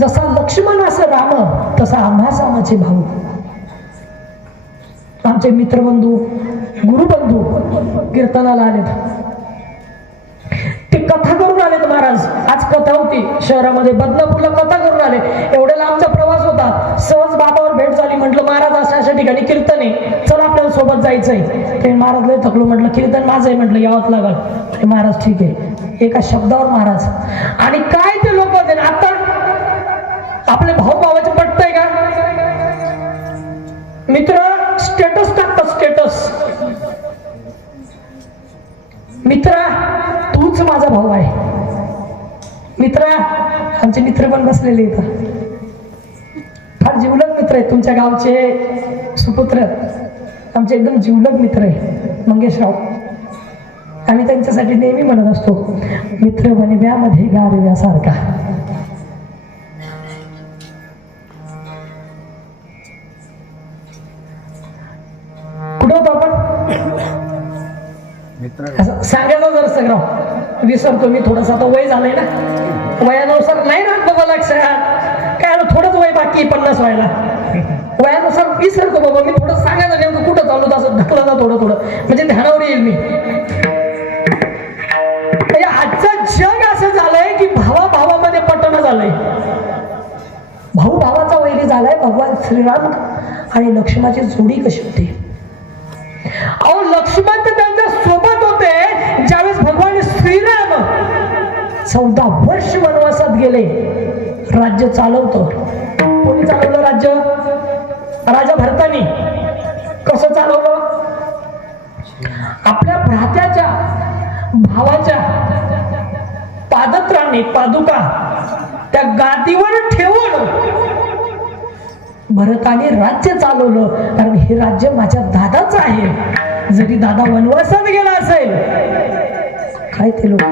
जसा लक्ष्मण असं राम तसा आम्हा आमचे भाऊ आमचे मित्रबंधू गुरुबंधू कीर्तनाला आलेत. ते कथा करून आलेत महाराज. आज कथा होती शहरामध्ये बदनापूरला कथा करून आले. एवढ्या लांबचा प्रवास होता. सहज बाबावर भेट झाली. म्हटलं महाराज अशा अशा ठिकाणी कीर्तन आहे, चला आपल्याला सोबत जायचंय. ते महाराज लय थकलो. म्हटलं कीर्तन माझं आहे. म्हटलं यावंच लागल. महाराज ठीक आहे. एका शब्दावर महाराज. आणि काय ते लोक आता आपले भाऊ भावाचे पटतंय का? मित्र स्टेटस टाकतात, स्टेटस. मित्रा तूच माझा भाऊ आहे. मित्रा, आमचे मित्र पण बसलेले इथं, फार जिवलग मित्र आहेत. तुमच्या गावचे सुपुत्र आमचे एकदम जिवलग मित्र आहे मंगेशराव. आम्ही त्यांच्यासाठी नेहमी म्हणत असतो, मित्र बनव्यामध्ये गारव्यासारखा. कुठं होतो आपण? असं सांगायचं जर सगळं विसरतो मी. थोडंसं आता वय झालंय ना, वयानुसार नाही राहत बाबा लक्षात. काय आलं, थोडंच वय बाकी 50 व्हायला. वयानुसार विसरतो बाबा मी. थोडं सांगायचं नेमकं कुठं चालू होतं, असं ढकलं जा थोडं थोडं, म्हणजे ध्यानावर येईल मी. आजचं जग असं झालंय की भावाभावामध्ये पटणं झालंय. भाऊ भावाचा वैरी झालाय. भगवान श्रीराम आणि लक्ष्मणाची जोडी कशी होती? अहो, लक्ष्मण तर त्यांच्या सोबत होते ज्यावेळेस भगवान श्रीराम 14 वर्ष वनवासात गेले. राज्य चालवतो कोणी चालवलं? राज्य राजा भरतानी. कसं चालवलं? आपल्या भ्रात्याच्या भावाच्या पादत्राणे पादुका त्या गादीवर ठेवून भरताने राज्य चालवलं. कारण हे राज्य माझ्या दादाचं आहे. जरी दादा वनवासात गेला असेल, काय ते लोक.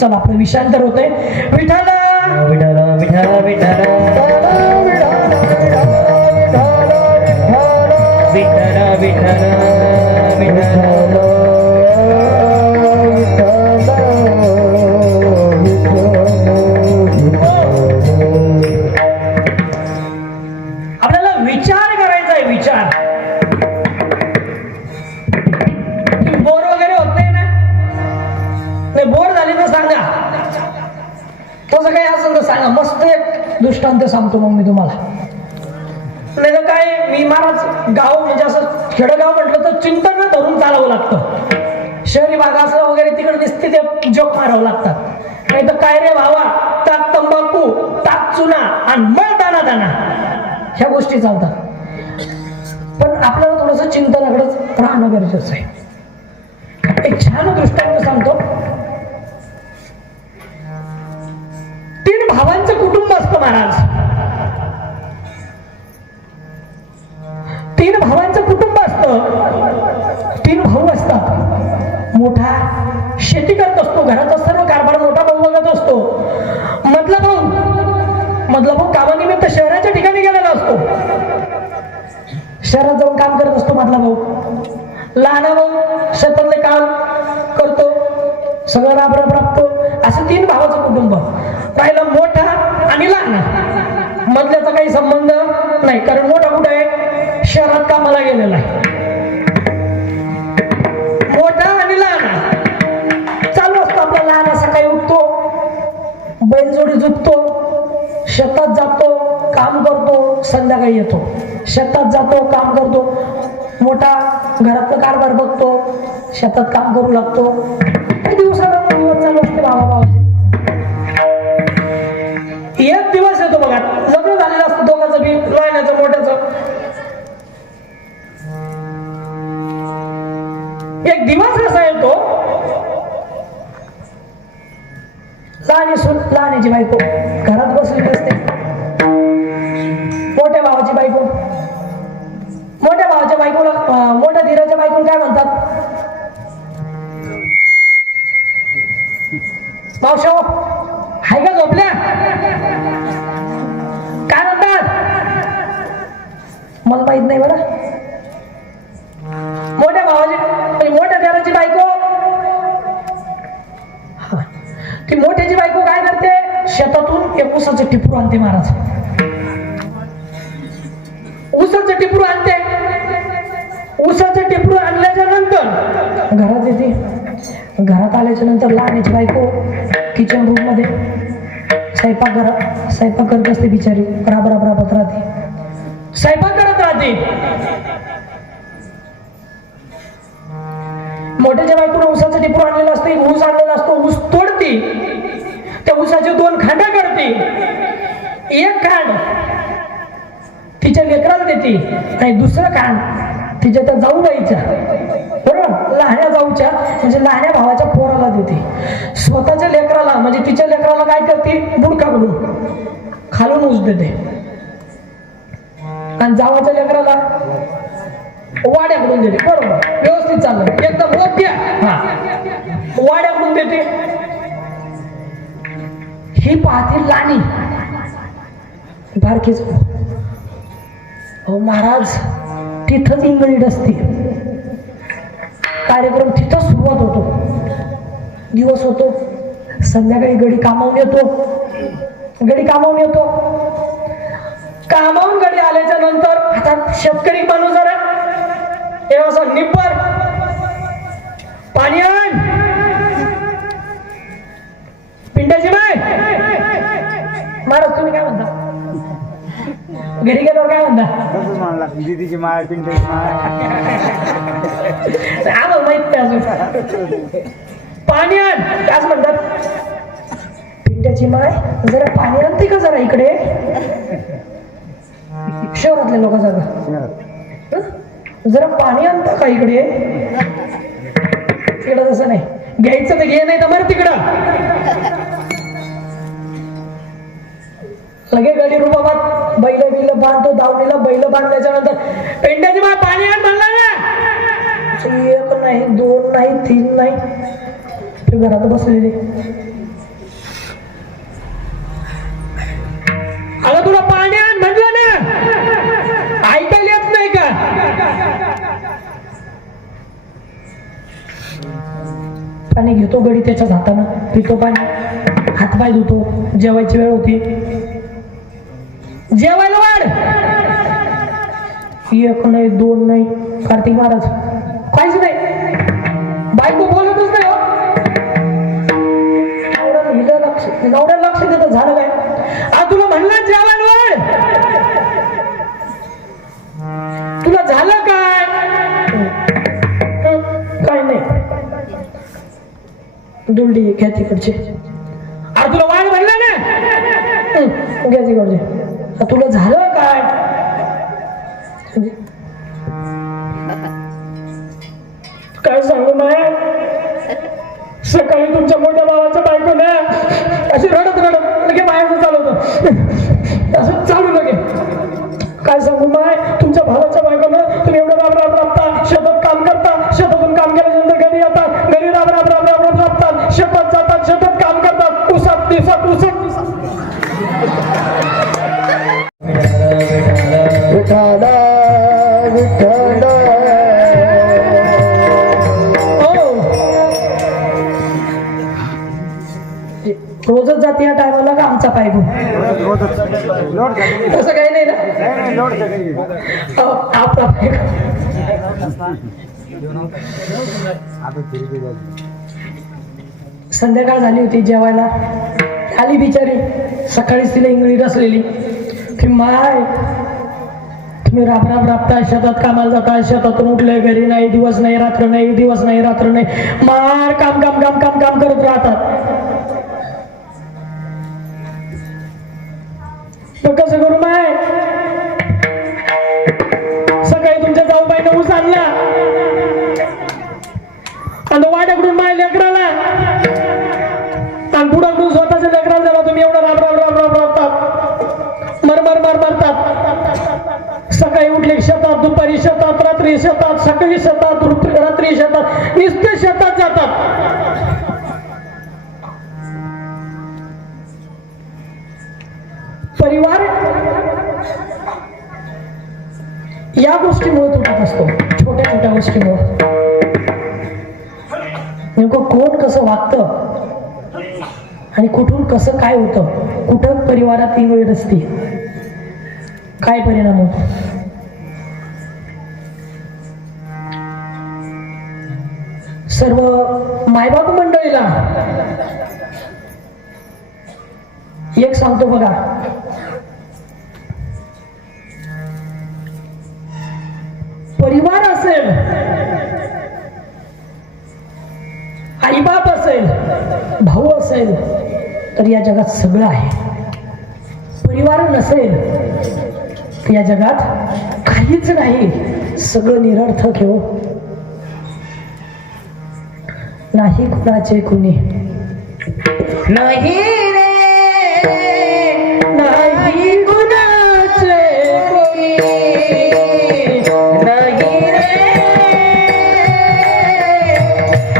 चला आपलं विषयांतर होतंय. विठाल विठाल विठाल विठाल विठाल विठाल विठाल. आपल्याला विचार करायचा आहे. विचार. बोर वगैरे होत नाही ना? नाही, बोर झाली तर सांगा. तसं काही असेल तर सांगा. मस्त एक दृष्टांत सांगतो मग मी तुम्हाला. नाही तर काय, मी महाराज गाव म्हणजे असं खेडगाव म्हटलं तर चिंतन धरून चालावं लागतं. शहरी भाग असला वगैरे तिकडे दिसते ते जोक मारावं लागतात. नाही तर काय रे भावा, ताक तंबाखू, ताक चुना आणि मग दाना दाना, ह्या गोष्टी चालतात. पण आपल्याला थोडंसं चिंतनाकडेच राहणं गरजेचं आहे. एक छान दृष्टांत सांगतो. 3 भावांचं कुटुंब असतं महाराज. 3 भावांचं कुटुंब असतं. 3 भाऊ असतात. मोठा शेती करत असतो, घरात सर्व कारभार मोठा भाऊ बघत असतो. मधला भाऊ कामानिमित्त शहराच्या ठिकाणी गेलेला असतो. शहरात जाऊन काम करत असतो मधला भाऊ. लहाना भाऊ शेतातले काम करतो, सगळं राबराब राबतो. असं 3 भावाचं कुटुंब राहिलं. मोठा आणि लहान. मधल्याचा काही संबंध नाही, कारण मोठा कुठे आहे? शहरात कामाला गेलेला आहे. मोठा आणि लहान चालू असतो आपला. लहान सकाळी उठतो, बैलजोडी जुटतो, शेतात जातो, काम करतो, संध्याकाळी येतो. शेतात जातो, काम करतो. मोठा घरातलं कारभार बघतो, शेतात काम करू लागतो. काही दिवसाला दिवस चालू असते भावा भावाचे. एक दिवस येतो बघा, लग्न झालेलं असतं दोघांचं बी, लहानाचं मोठ्याचं. एक दिवस असा येतो, लहानाची बायको घरात बसलेली असते. मोठ्या भावाची बायको, मोठ्या भावाच्या बायकोला, मोठ्या धीराच्या बायकोला काय म्हणतात? मावशो हाय का झोपल्या? काय म्हणतात? मला माहित नाही बरं. मोठ्या भावाची, मोठ्या धीराची बायको, ती मोठ्याची बायको काय करते? शेतातून एक ऊसाचं टिपरू आणते महाराज. ऊसाचं टिपरू आणते. ऊसाचं टिपरू आणल्याच्या नंतर घरात येते. घरात आल्याच्या नंतर लहानाची बायको किचन रूम मध्ये स्वयंपाक करत असते. बिचारी राबत राहते, स्वयंपाक करत राहते. मोठ्याच्या बायकोने ऊसाचं टिपरू आणलेलं असतं. ऊस आणलेला असतो, ऊस तोडते. त्या ऊसाचे 2 करते, एक खांड तिच्या लेकराला देते आणि दुसरं खांड तिच्या त्या जाऊबाईच्या, बरोबर, लहान्या जाऊच्या म्हणजे लहान्या भावाच्या पोराला देते. स्वतःच्या लेकराला म्हणजे तिच्या लेकराला काय करते, बुडका बुडून खालून ऊस देते आणि जावाच्या लेकराला वाड्याकडून देते. बरोबर, व्यवस्थित चाललं, एकदम ओके. हा, वाड्याकडून देते. ही पाहते लाणी बारकीच. अहो महाराज, तिथंच इंगळीत असते. कार्यक्रम तिथं सुरुवात होतो, दिवस होतो, संध्याकाळी गडी कामावून येतो. कामावून गडी आल्याच्या नंतर आता शेतकरी माणूस जरा हे असं निब्बर पाणी आण, पिंडाची माय. महाराज तुम्ही काय म्हणता, घरी गेल्यावर काय म्हणता? दीदीची माय, पिंट्याची माय. आम्हाला माहित नाही अजून. पाणी आण त्याच म्हणतात. पिंट्याची माय जरा पाणी आणते का जरा इकडे. शहरातले लोक जरा पाणी आणतं का इकडे. तिकडं तसं नाही, घ्यायचं तर घे, नाही तर मर तिकडं. लगे गडी रुबाबात बैल बांधतो, दावणीला बैल बांधल्याच्या नंतर पेंड्याची माय पाणी आण म्हणला ना. एक नाही, दोन नाही, तीन नाही, ते घरात बसलेले. अगं तुला पाणी आण म्हटलं ना, ऐकायला येत नाही का. पाणी घेतो गडी त्याच्याच हातानं, पितो पाणी, हातपाय धुतो. जेवायची वेळ होती, जेवायला वाढ. एक नाही, दोन नाही, कार्तिक महाराज काहीच नाही, बायको बोलतच नाही. एवढं लक्ष देत झालं काय. आ तुला म्हणलं जेवायला वाढ, तुला झालं काय. काय नाही, दुलडी घ्या तिकडचे. आ तुला वाढ म्हणलं ना, घ्या तिकडचे. तुला झालं काय. काय सांगू माय, सकाळी तुमच्या मोठ्या भावाच्या बायकोने अशी रडत लगे बाहेरचं चालवतं, असं चालू लगे. काय सांगू माय, तुमच्या भावाच्या बायकोनं तुम्ही एवढं राबता, शेतात काम करता, शेतातून काम केल्यानंतर घरी येतात, घरी राबतात, शेतात जातात, शेतात काम करतात, उसात दिवसात विठ्ठल विठ्ठल. रोजच जाते या टायमाला का आमचा पायगो. तसं काही नाही ना, आपला पायगो. संध्याकाळ झाली होती, जेवायला आली बिचारी. सकाळीच तिला इंगळी रचलेली की माय तुम्ही राबताय, शेतात कामाला जाताय, शेतातून उठले, घरी नाही, दिवस नाही रात्र नाही, दिवस नाही रात्र नाही, मार काम काम काम काम काम करत राहतात. मग कसं करू माय. सकाळी तुमच्या जाऊबाईनं ऊस आणला आणि वाड्याकडून माय लेकराला आणि पुढाकडून स्वतःच्या लेकराला दिला. तुम्ही एवढं राबतात, मरतात. सकाळी उठले शेतात, दुपारी शेतात, रात्री शेतात, सकाळी शेतात, रात्री शेतात, नुसते शेतात जातात. परिवार या गोष्टीमुळे तुटत असतो, छोट्या गोष्टीमुळे. नेमकं कोण कसं वागतं आणि कुठून कसं काय होतं, कुठं परिवारात इंगळी नसते, काय परिणाम होतो. सर्व मायबाप मंडळीला एक सांगतो बघा, परिवार असेल, आईबाप असेल, भाऊ असेल, तर या जगात सगळं आहे. परिवार नसेल तर या जगात काहीच नाही, सगळं निरर्थक आहे हो. नाही कुणाचे कुणी नाही रे, नाही कुणाचे कोणी, नाही रे,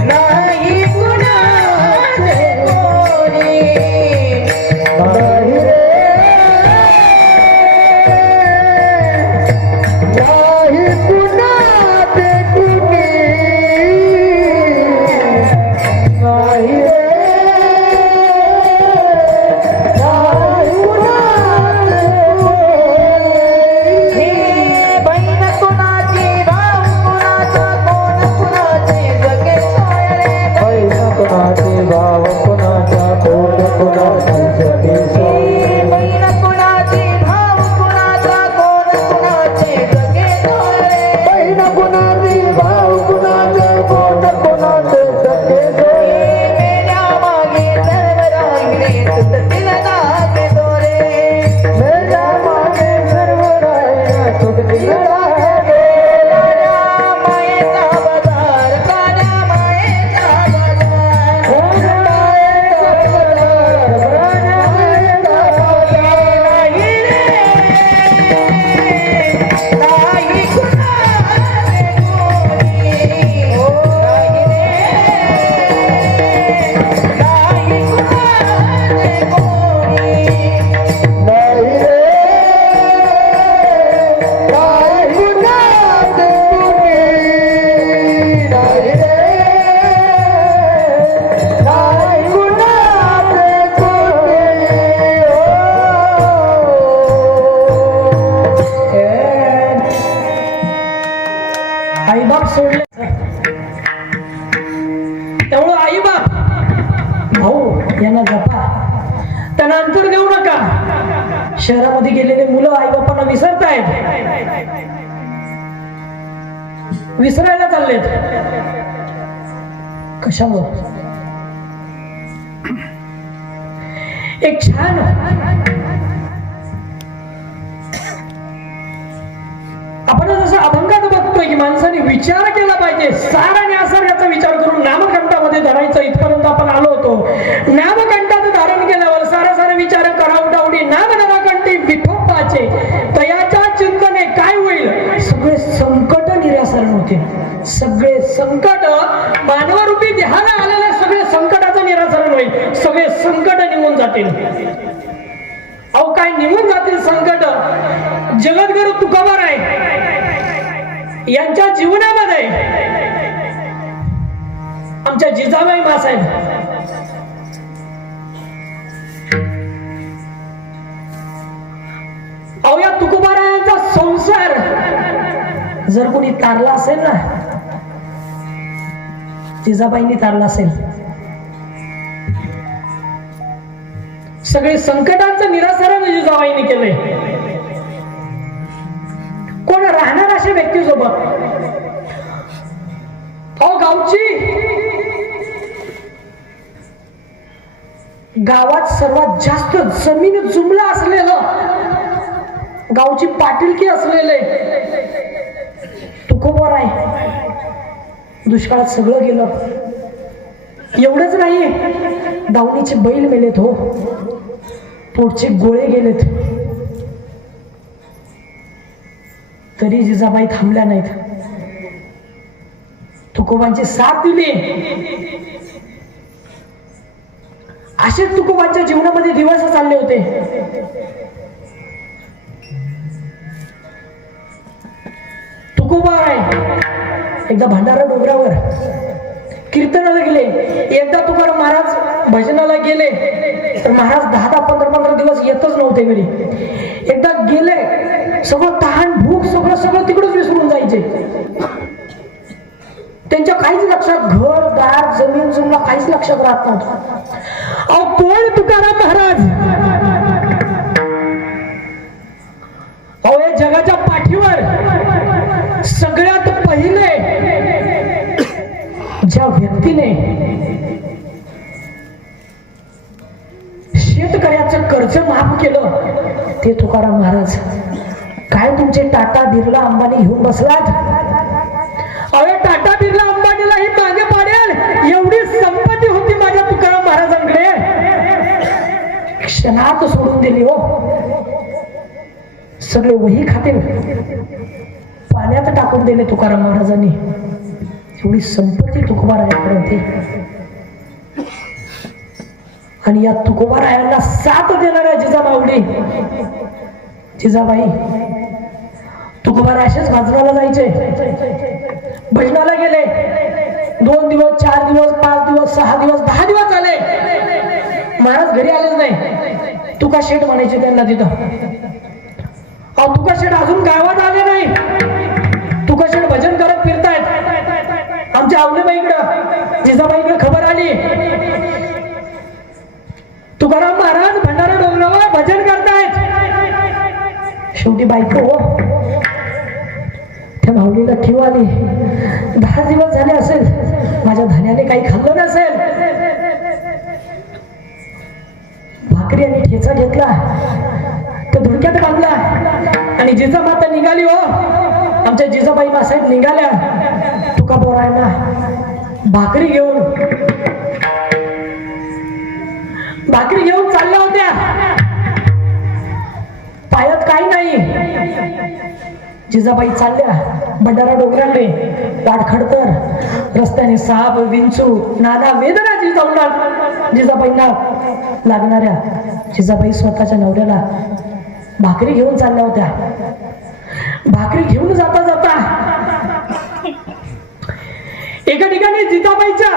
नाही कुणाचे कोणी, नाही रे, नाही कुणाचे कुणी, नाही रे, नाही कुणाचे कोणी. बहीण कुणाची, भाऊ कुणाचा, कोण कुणाचे जगे सोयरे. बहीण कुणाची, भाव कुणाचा, कोण कुणाची जगे सोयरे. बहीण कुणाची, भाऊ कुणाचा, कोण कुणाचे जगे सोयरे. बहीण कुणाची, भाव कुणाचा, कोण कुणाचे जगे सोयरे. मेल्या मागे सर्व राहिले तुटतील धागे दोरे. मेल्या मागे सर्व राहिल्या तुटतील धागे. कान्या मायेचा बाजार, कान्या मायेचा बाजार. नाही रे, नाही कुणाचे कोणी, नाही रे, नाही कुणाचे कोणी. नाही रे, नाही कुणाचे कुणी, नाही रे, नाही कुणाचे कुणी. आईबाप सोडले, त्यामुळं आईबाप भाऊ यांना जपा, त्यांना अंतर देऊ नका. शहरामध्ये गेलेले मुलं आईबापांना विसरतायत, विसरायला चाललेत. कशामुळं? एक छान आपण जसं अभंगात बघतोय की माणसाने विचार केला पाहिजे, सार आणि आसार याचा विचार करून नामकंठामध्ये धरायचं, इथपर्यंत आपण आलो होतो. नामकंठात धारण केल्यावर सारा सारे विचार करावडावडी नामधराकंठी विठोबाचे तयाच्या चिंतने काय होईल? सगळे संकट निरासरण होतील. सगळे संकट मानवरूपी देहाला आलेल्या सगळे संकटाचं निरासरण होईल. सगळे संकट निघून जातील. अहो काय निघून जातील संकट? जगद्गुरु तुकोबाराय यांच्या जीवनामध्ये आमच्या जिजाबाई मासाहेब अहो या तुकोबारायांचा संसार जर कोणी तारला असेल ना, जिजाबाईंनी तारला असेल. सगळे संकटांचं निरासरण जिजाबाईंनी केलंय. कोण राहणार अशा व्यक्तीसोबत? अहो गावात सर्वात जास्त जमीन जुमला असलेलं, गावची पाटीलकी असलेले तुकोबर आहे. दुष्काळात सगळं गेलं. एवढंच नाही, दावणीचे बैल मेलेत हो, पोटचे गोळे गेलेत, तरी जिजाबाई थांबल्या नाहीत. तुकोबांची साथ दिली. असेच तुकोबांच्या जीवनामध्ये दिवस चालले होते. तुकोबा आहे एकदा भंडारा डोंगरावर कीर्तनाला गेले. एकदा तुकाराम महाराज भजनाला गेले तर महाराज 10-15 दिवस येतच नव्हते घरी. एकदा गेले, सगळं तहान भूक सगळं तिकडच विसरून जायचे. त्यांच्या काहीच लक्षात, घर दार जमीन जुमला काहीच लक्षात राहत नव्हतं. अहो कोण तुकाराम महाराज? अहो या जगाच्या पाठीवर सगळ्यात पहिले ज्या व्यक्तीने शेतकऱ्याचं कर्ज माफ केलं ते तुकाराम महाराज. काय तुमचे टाटा बिर्ला अंबानी घेऊन बसलात? अरे टाटा बिर्ला अंबानीलाही मागे पाडेल एवढी संपत्ती होती माझ्या तुकाराम महाराजांकडे. क्षणात सोडून दिली हो. सगळे वही खाते पाण्यात टाकून दिले तुकाराम महाराजांनी. एवढी संपत्ती तुकोबारायांकडे होती. आणि या तुकोबारायांना साथ देणाऱ्या जिजाबाई जिजाबाई तुकोबाराय असेच भाजनाला जायचे, भजनाला गेले. 2 दिवस 4 दिवस 5 दिवस 6 दिवस 10 दिवस झाले महाराज घरी आलेच नाही. तुका शेठ म्हणायचे त्यांना तिथं. तुका शेठ अजून गावात आले नाही. तुका शेठ भजन करत फिरतायत. आमच्या आवलेबाईकडं जिजाबाईकडे खबर आली तुकाराम महाराज भंडारा डोंगरावर भजन करतायत. शेवटी बायको त्या माऊलीला ठेव आली. 10 दिवस झाले असेल माझ्या धन्याने काही खाल्लं नसेल. भाकरी आणि ठेचा घेतला तो धुडक्यात बांधला आणि जिजामाता निघाली हो. आमच्या जिजाबाई मासाहेब निघाल्या तुकाबारायांना भाकरी घेऊन चालल्या होत्या. पायात काही नाही. जिजाबाई चालल्या भंडारा डोंगराकडे. वाटखडतर रस्त्याने साप विंचू नाना वेदना जिजाबाईंना लागणाऱ्या. जिजाबाई स्वतःच्या नवऱ्याला भाकरी घेऊन चालल्या होत्या. भाकरी घेऊन जाता जाता एका ठिकाणी जिजाबाईच्या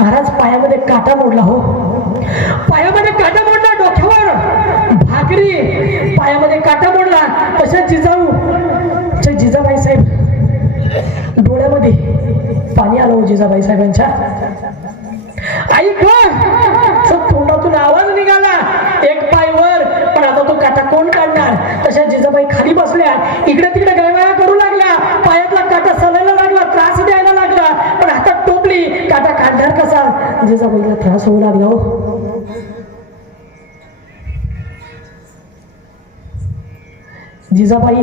महाराज पायामध्ये काटा मोडला हो. पायामध्ये काटा मोडला. डोक्यावर भाकरी, पायामध्ये काटा मोडला. तशा जिजाबाई साहेब डोळ्यामध्ये पाणी आलं हो जिजाबाई साहेबांच्या. आई तोंडातून आवाज निघाला एक पाय वर, पण आता तो काटा कोण काढणार. तशा जिजाबाई खाली बसल्या. इकडे तिकडे गळगळा करू लागल्या. पायातला काटा सलायला लागला, त्रास द्यायला लागला. पण हातात टोपली, काटा काढणार कसा. जिजाबाईला त्रास होऊ लागला हो. जिजाबाई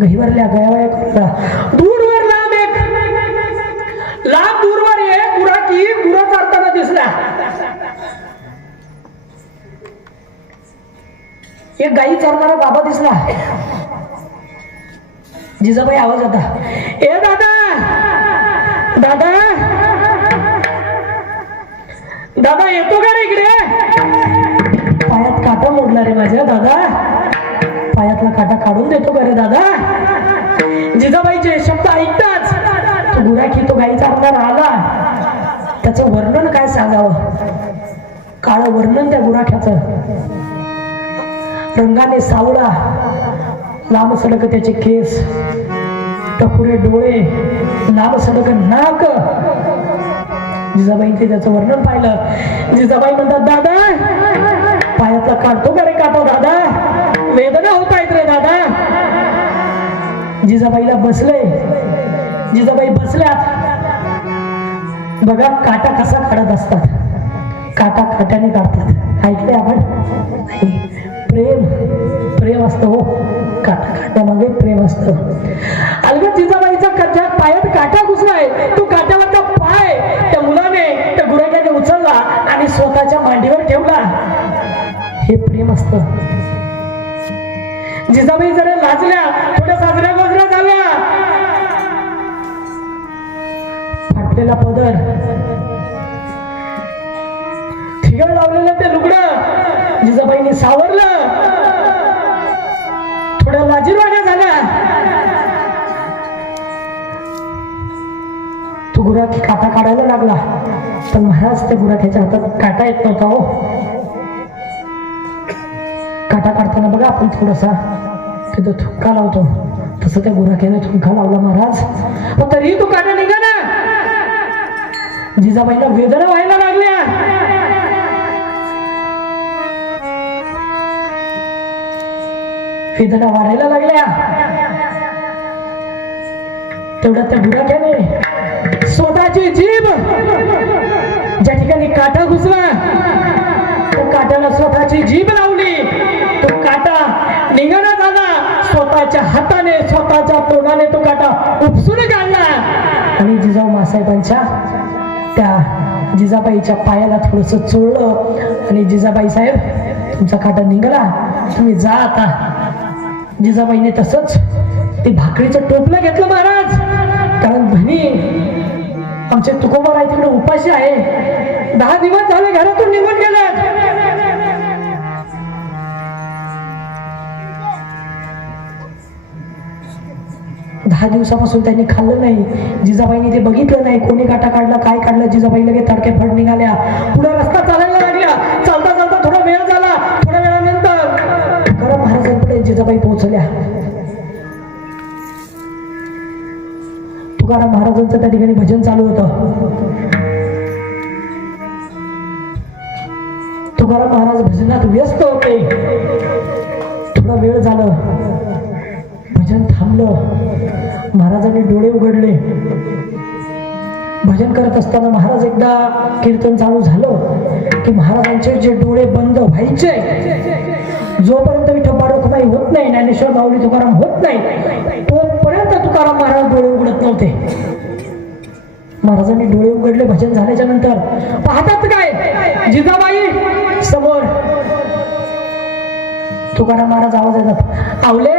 गहिवरल्या गयावया करूला. दूरवर लांब दूरवर एक गुराखी गुरं चारताना दिसला. एक गाई चारणारा बाबा दिसला. जिजाबाई आवाज होता, ए दादा दादा दादा येतो का रे इकडे. पायात काटा मोडला रे माझ्या दादा. पायातला काटा काढून देतो का रे दादा. जिजाबाईचे शब्द ऐकताच तो गुराखी तो गाई चारणारा आला. त्याचं वर्णन काय सांगावं. काळं वर्णन त्या गुराख्याचं. रंगाने सावळा, लांब सडक त्याचे केस, टपुरे डोळे, लांब सडक नाक. जिजाबाईंचे त्याचं वर्णन पाहिलं. जिजाबाई म्हणतात, दादा पायातला काढतो का रे काटा दादा. वेदना होत आहेत रे दादा. जिजाबाईला बसले. जिजाबाई बसल्यात. बघा काटा कसा काढत असतात. काटा काट्याने काढतात. ऐकले आपण. प्रेम असतं हो. काटा काट्यामागे प्रेम असतं. अलगद जिजाबाईचा पायात काटा घुसलाय. तो काट्यावरचा पाय त्या मुलाने त्या गुराख्याने उचलला आणि स्वतःच्या मांडीवर ठेवला. हे प्रेम असतं. जिजाबाई जरा लाजल्या, थोड्या साजऱ्या गोजऱ्या झाल्या. फाटलेला पदर, ठिगळ लावलेलं ते लुगडं जिजाबाईंनी सावरलं. थोड्या लाजीरवाण्या झाल्या. तो गुराखी काटा काढायला लागला. पण महाराज त्या गुराख्याच्या हातात काटा येत नव्हता हो. काटा काढताना बघा आपण थोडासा तिथं थुंका लावतो, तसं त्या गुराख्याने थुंका लावला महाराज. पण तरीही तो काटा निघाला. जिजाबाईला वेदना व्हायला लागल्या. वेदना वाढायला लागल्या. तेवढ्या त्या गुराख्याने स्वतःची जीभ ज्या ठिकाणी काटा घुसला त्या काट्याला त्यानं स्वतःची जीभ लावली, तो काटा निघाला झाला. स्वतःच्या हाताने स्वतःच्या तोंडाने तो काटा उपसून काढला आणि जिजाऊ मासाहेबांच्या त्या जिजाबाईच्या पायाला थोडस चोळलं आणि जिजाबाई साहेब तुमचा काटा निघाला, तुम्ही जा आता. जिजाबाईने तसंच ते भाकरीचं टोपलं घेतलं महाराज, कारण म्हणी आमचे तुकोबार आहे तिकडे उपाशी आहे, 10 दिवस झाले घरातून निघून गेले. 10 दिवसापासून त्यांनी खाल्लं नाही. जिजाबाईंनी ते बघितलं नाही, कोणी काटा काढला काय काढलं. जिजाबाई लगेच तडके फड निघाल्या, पुढे रस्ता चालायला लागल्या. चालता चालता थोडा वेळ झाला, थोड्या वेळानंतर तुकाराम महाराजांकडे जिजाबाई पोहोचल्या. तुकाराम महाराजांचं त्या ठिकाणी भजन चालू होतं. तुकाराम महाराज भजनात व्यस्त होते. थोडा वेळ झालं, भजन थांबलं. महाराजांनी डोळे उघडले. भजन करत असताना महाराज एकदा कीर्तन चालू झालं की महाराजांचे जे डोळे बंद व्हायचे, जोपर्यंत विठोबा रखुमाई होत नाही, ज्ञानेश्वर माऊली तुकाराम होत नाही, तोपर्यंत तुकाराम महाराज डोळे उघडत नव्हते. महाराजांनी डोळे उघडले भजन झाल्याच्या नंतर. पाहतात काय, जिजाबाई समोर. तुकाराम महाराज आवाज येतात, आवले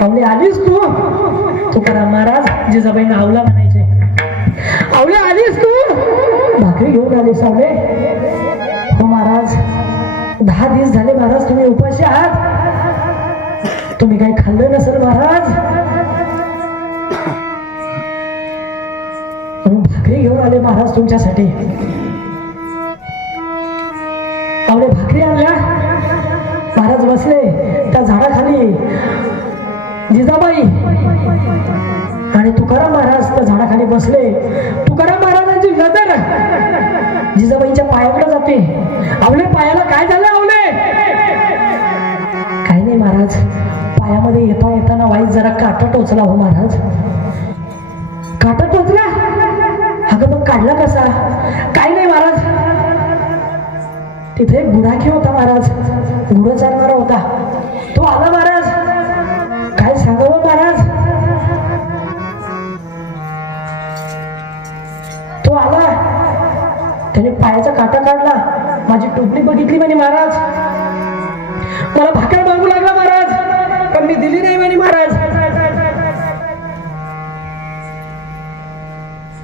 आवले आलीस तू. तुकाराम महाराज जिजाबाईंना आवला म्हणायचे. आवले आलीस तू, भाकरी घेऊन आलीस आवले. हो महाराज, 10 दिवस झाले महाराज तुम्ही उपाशी आहात, तुम्ही काही खाल्लं नसेल महाराज, म्हणून भाकरी घेऊन आले महाराज तुमच्यासाठी. आवले भाकरी आणल्या. महाराज बसले त्या झाडाखाली. जिजाबाई आणि तुकाराम महाराज त्या झाडाखाली बसले. तुकाराम महाराजांची नजर जिजाबाईंच्या पायाकडे जाते. आवले पायाला काय झालं आवले? काही नाही महाराज, पायामध्ये येताना वाईट जरा काटा टोचला हो महाराज. काटा टोचला? अगं मग काढला कसा? काही नाही महाराज, तिथे एक गुराखी होता महाराज, गुरं चालणारा होता, तो आला महाराज. काय सांगावं महाराज, तो आला, त्याने पायाचा काटा काढला, माझी टोपली बघितली म्हणे महाराज, मला भाकर मागू लागला महाराज, पण मी दिली नाही म्हणे महाराज.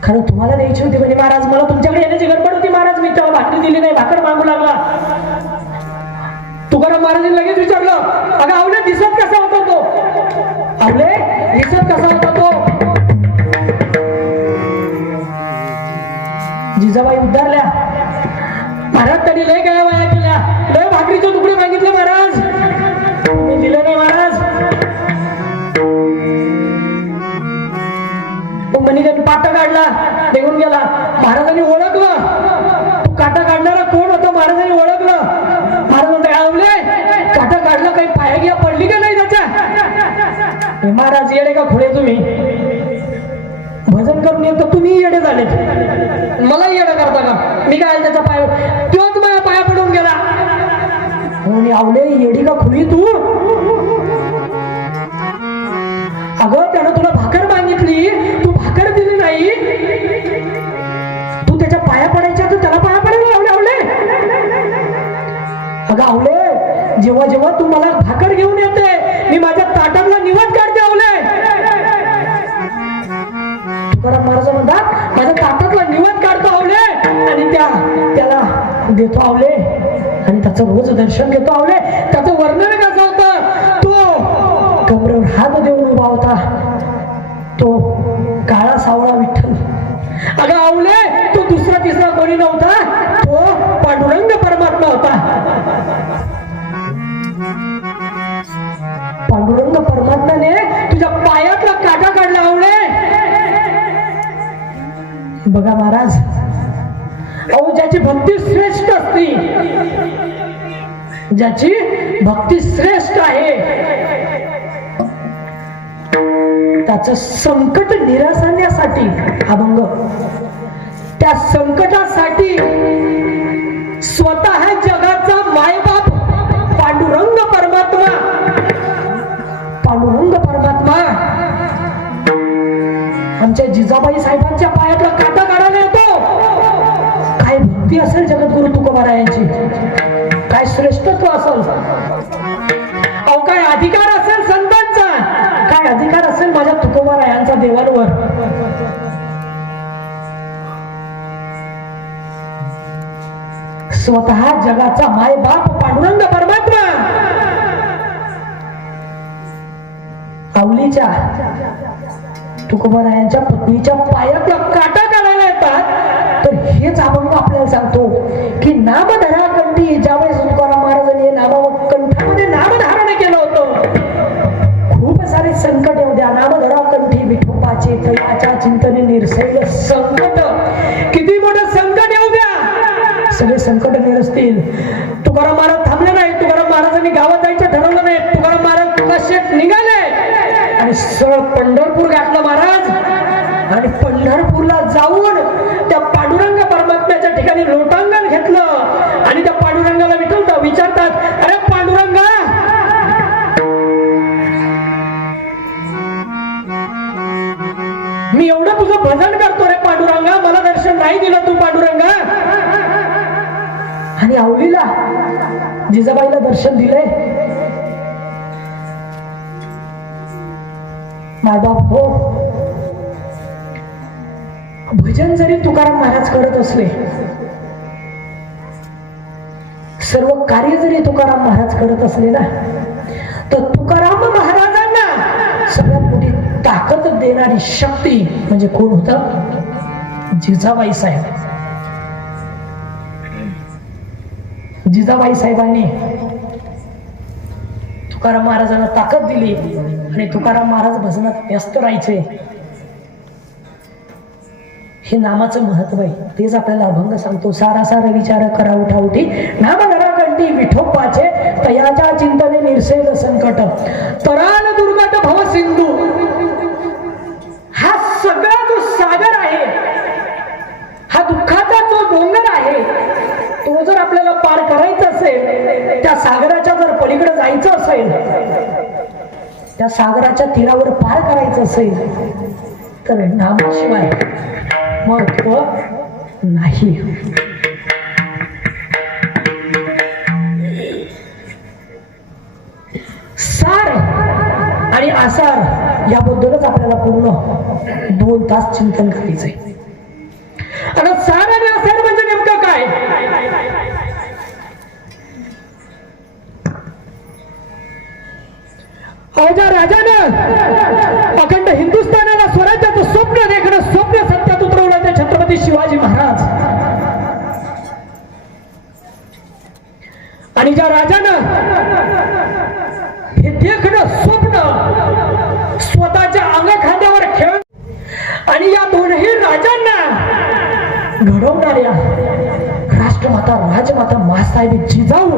खरं तुम्हाला द्यायची होती म्हणे महाराज, मला तुमच्याकडे येण्याची गडबड होती महाराज, मी त्याला भाकरी दिली नाही, भाकर मागू लागला. तुकाराम महाराजांनी लगेच विचारलं, अगं आवले दिसत कसा होता तो? आवले दिसत कसा होता तो? जिजाबाई उद्धारल्या. महाराज त्यांनी लय काय वाया केल्या, लय भाकरीचे तुकडे मागितले महाराज, मी दिले नाही महाराज. म्हणे त्यांनी पाटा काढला, निघून गेला. महाराजांनी ओळखलं, तू काटा काढणारा कोण होता महाराजांनी ओळखलं. महाराज म्हणते, आवले काटा काढला, काही पाया घ्या पडली का नाही त्याच्या? महाराज येडे का खोडे तुम्ही? भजन करून येतो तुम्ही येडे झाले, मला येडं करता का? मी काय त्याच्या पाया, तोच माझ्या पाया पडून गेला. आवले येडी का खुली तू? अगं त्यानं तुला भाकर मागितली, तू भाकर दिली नाही, तू त्याच्या पाया पडायच्या तर त्याला पाया पडायला लावले. आवले अगं आवले, जेव्हा जेव्हा तू मला भाकर घेऊन येते, मी माझ्या ताटातला निवड काढते. आवले तुकाराम महाराज म्हणतात, माझ्या ताटातला निवड काढतो आवले आणि त्याला देतो आवले, आणि त्याचं रोज दर्शन घेतो आवले. त्याचं वर्णन कसं होतं, तो कमरेवर हात देऊन उभा होता, तो काळा सावळा विठ्ठल. अगं आवले, तो दुसरा तिसरा कोणी नव्हता, तो पांडुरंग परमात्मा होता. पांडुरंग परमात्म्याने तुझ्या पायातला काटा काढला आवले. बघा महाराज, अहो ज्याची भक्ती श्रेष्ठ असती, ज्याची भक्ती श्रेष्ठ आहे, त्याचं संकट निरसण्यासाठी अभंग, त्या संकटासाठी स्वतः जगाचा भक्ती असेल जगद्गुरु तुकोबारायांची, काय श्रेष्ठत्व असेल, अहो काय अधिकार असेल संतांचा, काय अधिकार असेल माझ्या तुकोबारायांचा देवांवर. स्वतः जगाचा माय बाप पांडुरंग परमात्मा आवलीच्या तुकोबारायांच्या पत्नीच्या पायातला काटा काढायला येतात. तर हेच अभंग आपल्याला सांगतो की नाम धरा कंठी, ज्यावेळेस तुकाराम महाराजांनी कंठामध्ये नाम धारण केलं होतं, खूप सारे संकट येऊ द्या, नाम धरा कंठी विठोबाचे तयाच्या चिंतने निरसेल संकट, किती मोठं संकट येऊ द्या, सगळे संकट निरसतील. तुकाराम महाराज थांबले नाही. तुकाराम महाराजांनी गावात जायचं ठरवलं नाही. तुकाराम महाराज कसे निघाले आणि सरळ पंढरपूर गाठलं महाराज. आणि पंढरपूरला जाऊन त्या पांडुरंग परमात्म्याच्या ठिकाणी लोटांगण घेतलं आणि त्या पांडुरंगाला विठ्ठल विचारतात, अरे पांडुरंगा, मी एवढं तुझं भजन करतो रे पांडुरंगा, मला दर्शन नाही दिलं तू पांडुरंगा. आणि आवलीला जिजाबाईला दर्शन दिलंय. मायबाप हो, भजन जरी तुकाराम महाराज करत असले, सर्व कार्य जरी तुकाराम महाराज करत असले ना, तर तुकाराम महाराजांना सगळ्यात मोठी ताकद देणारी शक्ती म्हणजे कोण होतं? जिजाबाई साहेब. जिजाबाई साहेबांनी तुकाराम महाराजांना ताकद दिली आणि तुकाराम महाराज भजनात व्यस्त राहायचे. हे नामाचं महत्व आहे, तेच आपल्याला अभंग सांगतो. सारा सारा विचार करा उठा उठी, नाम धरा कंठी विठोबाचे तयाच्या चिंतने निरसेल संकट, तराल दुर्गट भव सिंधू. हा सगळा जो सागर आहे, हा दुःखाचा जो डोंगर आहे, तो जर आपल्याला पार करायचा असेल, त्या सागराच्या जर पलीकडे जायचं असेल, त्या सागराच्या तीरावर पार करायचं असेल, तर नामाशिवाय महत्व नाही. सार आणि आसार याबद्दलच आपल्याला पूर्ण 2 तास चिंतन करायचंय. आता सार आणि आसार म्हणजे नेमकं काय? ज्या राजानं अखंड हिंदुस्थानाला स्वराज्याचं स्वप्न देखणं, स्वप्न सत्यात उतरवलं ते छत्रपती शिवाजी महाराज. आणि ज्या राजानं हे देखणं स्वप्न स्वतःच्या अंगखांद्यावर खेळ, आणि या दोन्ही राजांना घडवणाऱ्या राष्ट्रमाता राजमाता मासाहेब जिजाऊ,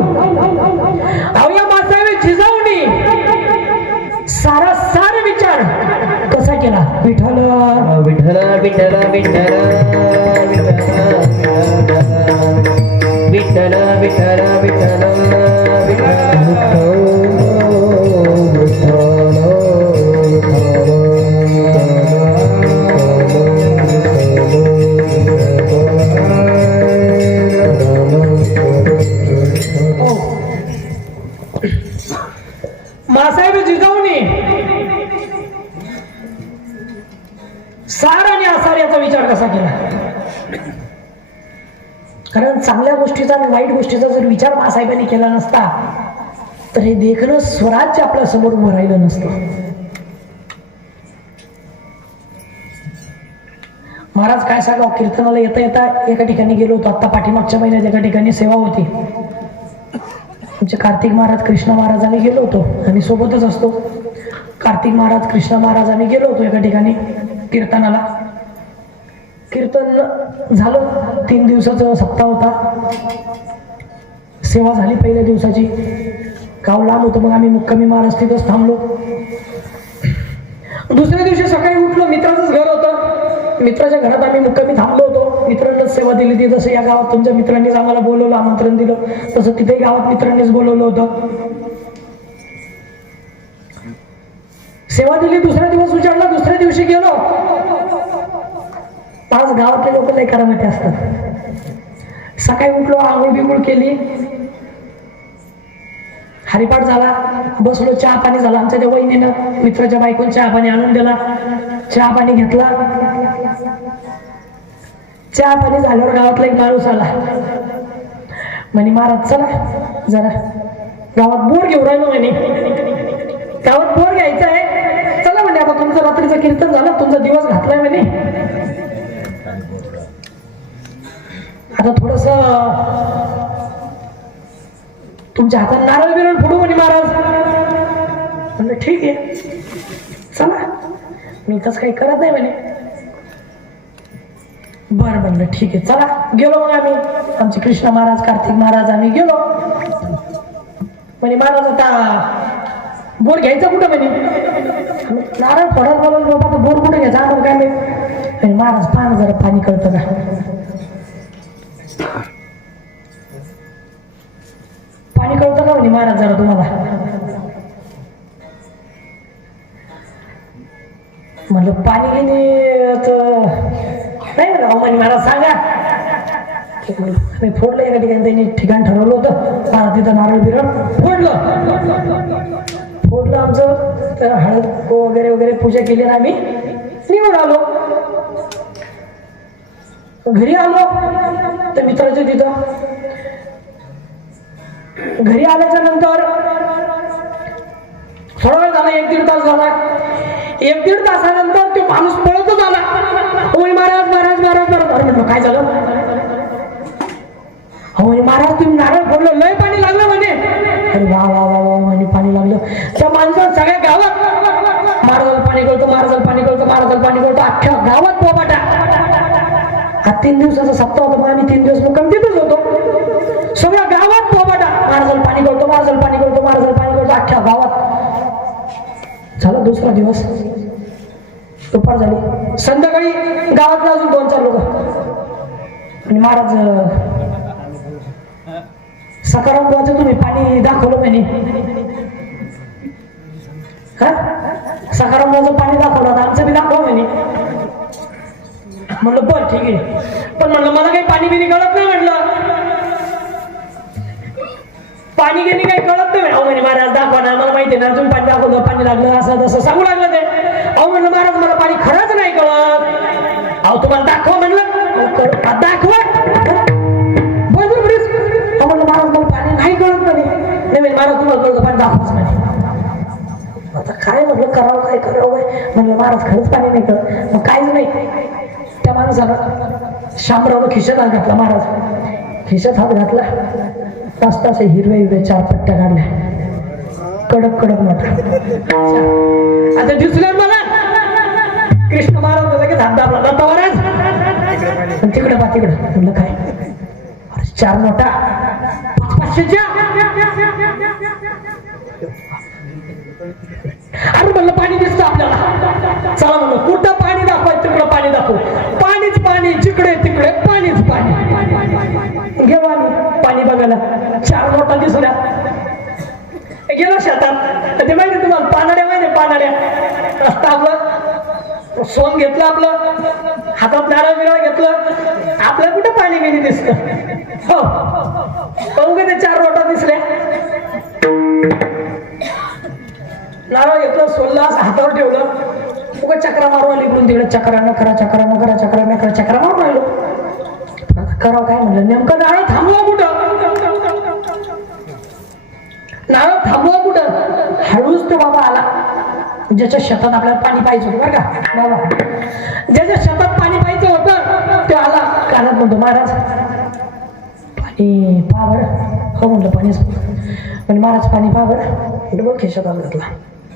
या मासाहेब जिजाऊनी सारा सार विचार कसा केला? विठ्ठल विठ्ठल विठ्ठल विठ्ठल विठ्ठल विठ्ठल विठ्ठल मासाहेब जिजाऊनी सार आणि आसार याचा विचार कसा केला? कारण चांगल्या गोष्टीचा आणि वाईट गोष्टीचा जर विचार मासाहेबांनी केला नसता, तर हे देखणं स्वराज्य आपल्या समोर उभं राहिलं नसतं. महाराज काय सांगा, कीर्तनाला येता येता एका ठिकाणी गेलो होतो. आता पाठीमागच्या महिन्यात एका ठिकाणी सेवा होती. आमचे कार्तिक महाराज कृष्ण महाराज आम्ही गेलो होतो, आम्ही सोबतच असतो. कार्तिक महाराज कृष्ण महाराज आम्ही गेलो होतो एका ठिकाणी कीर्तनाला. कीर्तन झालं, 3 दिवसाचा सप्ताह होता. सेवा झाली पहिल्या दिवसाची. गाव लांब होतं, मग आम्ही मुक्कामी महाराज तिथंच थांबलो. दुसऱ्या दिवशी सकाळी उठलो, मित्राचंच घर होतं, मित्राच्या घरात आम्ही मुक्कामी थांबलो होतो. मित्रांनाच सेवा दिली ती. जसं या गावात तुमच्या मित्रांनीच आम्हाला बोलवलं, आमंत्रण दिलं, तसं तिथे गावात मित्रांनीच बोलवलं होतं. सेवा दिली, दुसरा दिवस उजाडला, दुसऱ्या दिवशी गेलो. आज गावातले लोक लय करामती असतात. सकाळी उठलो, आंघोळ बिंघोळ केली, हरिपाठ झाला, बसलो, चहा पाणी झाला. आमच्या त्या वहिनीनं मित्राच्या बायकोन चहा पाणी आणून दिला, चहा पाणी घेतला. चहा पाणी झाल्यावर गावातला एक माणूस आला, म्हणे महाराज चला जरा गावात बोर घेऊन राहिलो, म्हणे गावात बोर घ्यायचं आहे, चला म्हणे. आता तुमचं रात्रीचं कीर्तन झालं, तुमचा दिवस घातलाय म्हणे, आता थोडस तुमच्या हातात नारळ बिरळ फोडू म्हणे महाराज. म्हणलं ठीक आहे चला, मी तसं काही करत नाही म्हणे. बरं म्हणलं ठीक आहे चला. गेलो मग आम्ही, आमचे कृष्ण महाराज, कार्तिक महाराज, आम्ही गेलो. म्हणे महाराज आता बोर घ्यायचा कुठं म्हणे. नारळ फोडायला बोलवलं, बाबा तर बोर कुठं घ्यायचा आम्हाला काय माहिती. महाराज पाहा जरा पाणी कळतं का, पाणी कळतं का म्हणे महाराज जरा तुम्हाला. म्हणलं पाणी घेणे नाही राव म्हणे महाराज सांगा. मी फोडलं एका ठिकाणी, त्यांनी ठिकाण ठरवलं होतं, मला तिथं नारळ बिरळ फोडलं आमचं. तर हळद वगैरे वगैरे पूजा केली ना, आम्ही निघून आलो. घरी आलो तर मित्राच्या तिथं, घरी आल्याच्या नंतर थोडा वेळ झाला, 1-1.5 तास झाला. 1-1.5 तासानंतर तो माणूस पळतच आला, होय महाराज महाराज महाराज महाराज. अरे म्हटलं काय झालं. हो म्हणे महाराज तुम्ही नारळ फोडलं, लय पाणी लागलं म्हणे. अरे वा वा वा वा म्हणे पाणी लागलं. त्या माणसाला सगळ्या गावात महाराजाला पाणी कळतं, महाराजाला पाणी कळतं, महाराजाला पाणी कळतं, अख्ख्या गावात पोपाटा. हा 3 दिवसाचा सप्ताह होता, मग आम्ही 3 दिवस मुक्काम तिथेच होतो. सगळ्या गावात पोपाटा, महाराजाला पाणी कळतं, महाराजाला पाणी कळतं, महाराजाला पाणी कळतं, अख्ख्या गावात. झाला दुसरा दिवस, दुपार झाली. संध्याकाळी गावातला अजून 2-4 लोक. आणि महाराज सकाराम बुवाचं तुम्ही पाणी दाखवलं म्हणे. हा सकाराम बुवाचं पाणी दाखवलं, आमचं बी दाखवा म्हणे. म्हणलं बरं ठीक आहे, पण म्हणलं मला काही पाणी बिनी कळत नाही. म्हटलं पाणी घेणे काही कळत नाही. अहो म्हणे महाराज दाखवा ना, मला माहिती ना, तुम्ही पाणी दाखवलं, पाणी लागलं, असं तसं सांगू लागलं ते. अहो म्हणलं महाराज मला पाणी खरंच नाही कळत. अहो तुम्हाला दाखवा म्हणलं, दाखवा. म्हणलं महाराज मला पाणी नाही कळत म्हणे. नाही महाराज तुम्हाला कळतं, पाणी दाखवाच म्हणे. आता काय म्हटलं करावं, काय करावं काय. म्हणलं महाराज खरंच पाणी नाही कळत. मग काहीच नाही. त्या माणसानं शामरावनं खिशात हात घातला. महाराज खिशात हात घातला, तास तास हिरव्या हिरव्या 4 पट्ट्या काढल्या, कडक कडक नोटा. आता दिसलं मला कृष्ण महाराज लगेच हात दाबला, दाता महाराज तिकडे पा तिकडं. म्हणलं काय. 4 नोटा 500च्या. अरे म्हणलं पाणी दिसतं आपल्याला, चला म्हणलं कुठं पाणी दाखवाय, तिकडं पाणी दाखव. पाणीच पाणी, जिकडे तिकडे पाणीच पाणी. गेलो आम्ही पाणी बघायला, 4 नोटा दिसल्या. गेलो शेतात, ते माहिती तुम्हाला पानाड्या माहिती, पानाड्या रस्ता आपलं सोंग घेतलं, आपलं हातात नारळ बिरळ घेतलं, आपलं कुठं पाणी बिणी दिसतं. हो पाहू का ते 4 नोटा दिसल्या. नारळ घेतलं, सोडलं, असं हातावर ठेवलं, उगा चक्रा मारू आली इकडून तिकडे. चक्रा न करा, चक्रा न करा, चक्रा न करा, चक्रा मारून राहिलो. आता करावं काय म्हणलं, नेमकं नारळ थांबवा कुठं, नारळ थांबवा कुठं. हळूच तो बाबा आला, ज्याच्या शेतात आपल्याला पाणी पाहिजे होतं बरं का बाबा, ज्याच्या शेतात पाणी पाहिजे होतं ते आला. कानात म्हणतो महाराज पाणी पहा बरं. हो म्हणलं पाणीच. म्हणजे महाराज पाणी पहा बरं. डबल खिशात आला घेतला.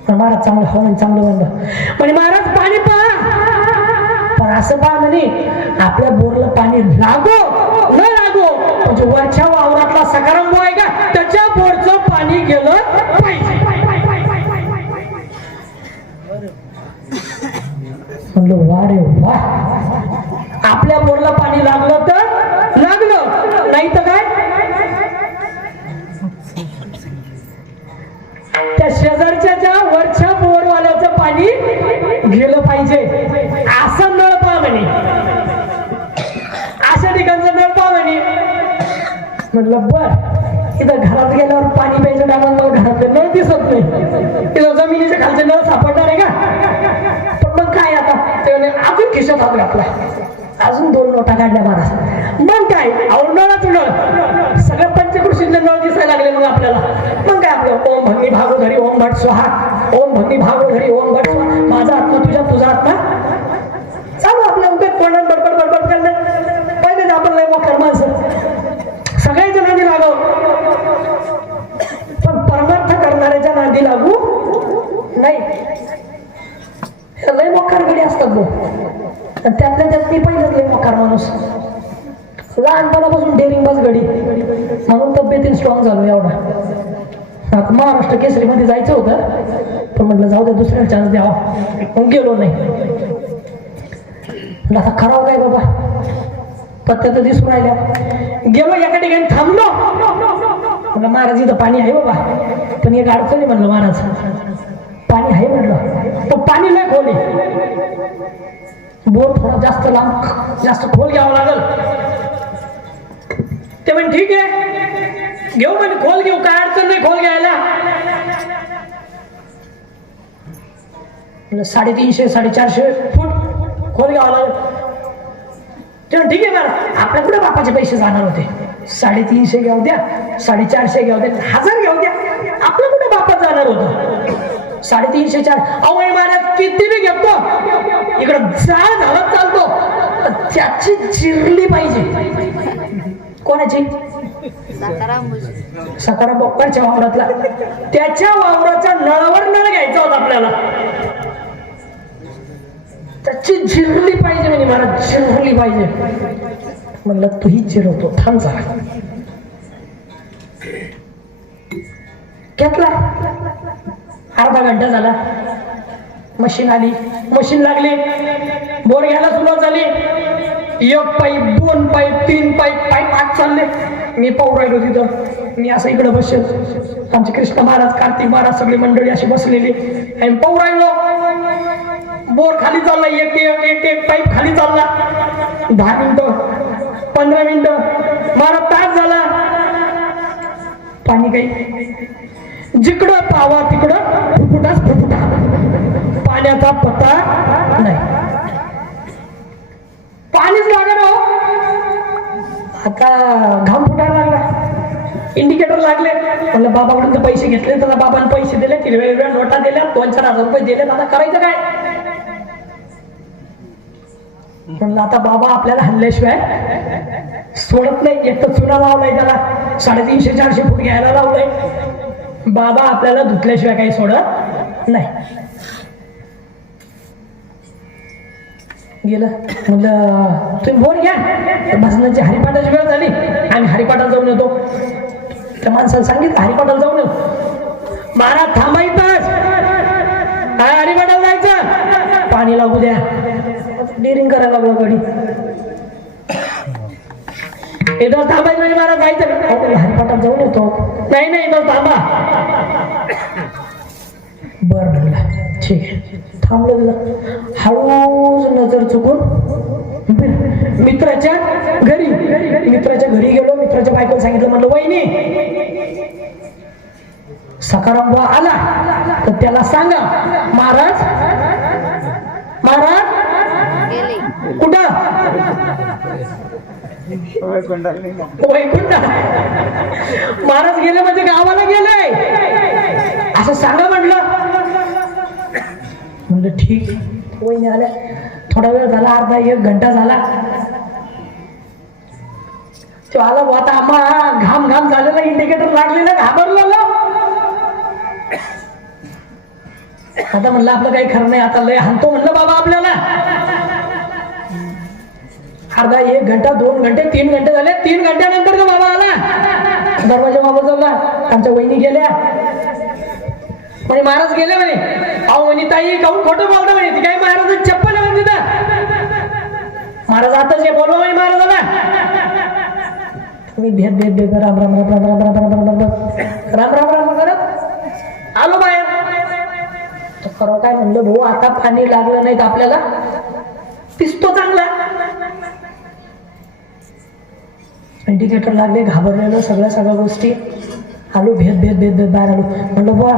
पण महाराज चांगलं, हो म्हणजे चांगलं म्हणलं. म्हणजे महाराज पाणी पहा, पण असं पहा म्हणे आपल्या बोरला पाणी लागो न लागो, म्हणजे वरच्या वावरातला सकाराम आहे का त्याच्या बोरचं पाणी गेलं पाहिजे. म्हणलं वा रे वा, आपल्या बोरला पाणी लागलं तर लागलं, नाही तर काय. त्या शेजारच्या वरच्या बोरवाल्याचं पाणी गेलं पाहिजे. असं नळ पहा म्हणे, अशा ठिकाणचं नळ पहा म्हणे. म्हटलं बर, इथं घरात गेल्यावर पाणी प्यायच्या टायमाला मला घरातले नळ दिसत नाही, तिथं जमिनीच्या खालचे नळ सापडणार आहे का? पण मग काय आता त्याने अजून खिशात हात घातला, अजून 2 नोटा काढल्या महाराज. मग काय अहो नळच नळ, सगळं पंचकृषीतले नळ दिसायला लागले मग आपल्याला. मग काय आपलं ओम भंगी भागोधरी ओम भट स्वाहा, ओम भंगी भागोधरी ओम भट स्वाहा, माझा आत्मा तुझा आत्मा चालू आपल्या उभे तोंडात बडबड बडबड करणं. पहिले आपण लय मोकर माणसं, सगळ्याच्या नादी लागव, पण परमार्थ करणाऱ्याच्या नादी लागू नाही. लय मोकार गडी असतात भाऊ, त्यातल्या त्यात मी पहिलेच लय मोकार माणूस, लहानपणापासून डेअरिंगबाज गडी, म्हणून तब्येतीन स्ट्रॉंग झालो एवढा. आता महाराष्ट्र केसरीमध्ये जायचं होतं, पण म्हटलं जाऊ द्या दुसऱ्याला चान्स द्यावा, मग गेलो नाही. आता खराव काय बाबा, पत्त्या तर दिसून राहिल्या. गेलो एका ठिकाणी थांबलो, म्हटलं महाराज इथं पाणी आहे बाबा, पण एक अडचण आहे म्हणलं महाराज. पाणी आहे म्हटलं, तो पाणी नाही खोल आहे, बोर थोडा जास्त लांब जास्त खोल घ्यावं लागल. ते म्हणे ठीक आहे घेऊ, म्हणे खोल घेऊ, काय अडचण नाही खोल घ्यायला. 350-450 फूट खोल घ्यावं लागल. तेव्हा ठीक आहे ना, आपल्या कुठे बापाचे पैसे जाणार होते, 350 घेऊ द्या, 450 घेऊ द्या, 1000 घेऊ द्या, आपल्या कुठे बापात जाणार होतं. 350-400 अहो महाराज किती मी घेतो, इकडं जाळ झाला चालतो, त्याची चिरली पाहिजे. कोणाची? सकाराम बाप्पाच्या वावरातला, त्याच्या वावराच्या नळावर नळ घ्यायचा होता आपल्याला, त्याची जिरली पाहिजे म्हणजे महाराज, जिरली पाहिजे. म्हणलं तूही जिरवतो, थांब जरा. घेतला, अर्धा घंटा झाला, मशीन आली, मशीन लागली, बोर घ्यायला सुरुवात झाली. 1 पाईप 2 पाईप 3 पाईप आत चालले. मी पाहू राहिलो तिथं, मी असं इकडे बसेल, आमचे कृष्ण महाराज कार्तिक महाराज सगळी मंडळी अशी बसलेली, आणि पाहू राहिलो बोर खाली चालला, एक पाईप खाली चालला. 10 मिनिटं 15 मिनिटं मला तास झाला, पाणी काही. जिकडं पावा तिकडं फुफुटाच फुफुटा, पाण्याचा पत्ता नाही, पाणीच लागणार हो. आता घाम फुटायला लागला, इंडिकेटर लागले. म्हणलं बाबाकडून तर पैसे घेतले, तर बाबाने पैसे दिले, वेगवेगळ्या नोटा दिल्या, 2-4 हजार रुपये दिले, आता करायचं काय. म्हणलं आता बाबा आपल्याला हल्ल्याशिवाय सोडत नाही. एक तर चुना लावलाय त्याला, 350-400 फूट घ्यायला लावलंय. बाबा आपल्याला धुतल्याशिवाय काही सोडत नाही. गेलं, म्हणलं तुम्ही बोर घ्या, भजनाची हरिपाठाची वेळ झाली, आम्ही हरिपाठाला जाऊन येतो. त्या माणसाला सांगितलं हरिपाठाला जाऊन येतो. महाराज थांबायचंच, काय हरिपाठाला जायचं, पाणी लागू द्या. डेअरिंग करायला लागलो गाडी, इथं थांबायचं म्हणजे महाराज जायचं, हरिपाठाला जाऊन येतो. नाही नाही इथं थांबा. बरं म्हणलं ठीक आहे, थांबलो. तिथं हळूच नजर चुकून मित्राच्या घरी गेलो. मित्राच्या बायकोला सांगितलं, म्हटलं वहिनी सकाराम बुवा आला तर त्याला सांगा महाराज कुठं वैकुंठ महाराज गेले म्हणजे गावाला गेले असं सांगा म्हटलं. म्हणलं ठीक. वहिनी आल्या, थोडा वेळ झाला, अर्धा 1 घंटा झाला. तो आला, आता आम्हा घाम झालेला, इंडिकेटर लागलेला, घाबरलेला. आता म्हणलं आपलं काही खरं नाही, आता लय हाणतो म्हणलं बाबा आपल्याला. अर्धा 1 घंटा 2 घंटे 3 घंटे झाले. 3 घंट्यानंतर तो बाबा आला, दरवाजा बाबा जवळ. आमच्या वहिनी गेल्या, म्हणे महाराज गेले म्हणे. अहो म्हणे ताई काहून खोटं बोलतो म्हणे, ती काय महाराज चप्पल आहे म्हणजे महाराज आताच हे बोलवा म्हणे महाराजाला. मी भेट राम राम राम राम राम राम राम राम राम राम राम करत आलो बाहेर. तर खरं काय म्हणलं भाऊ, आता पाणी लागलं नाही तर आपल्याला पिसतो चांगला. इंडिकेटर लागले, घाबरलेलो, सगळ्या गोष्टी. आलो भेद बाहेर आलो. म्हणलं बुवा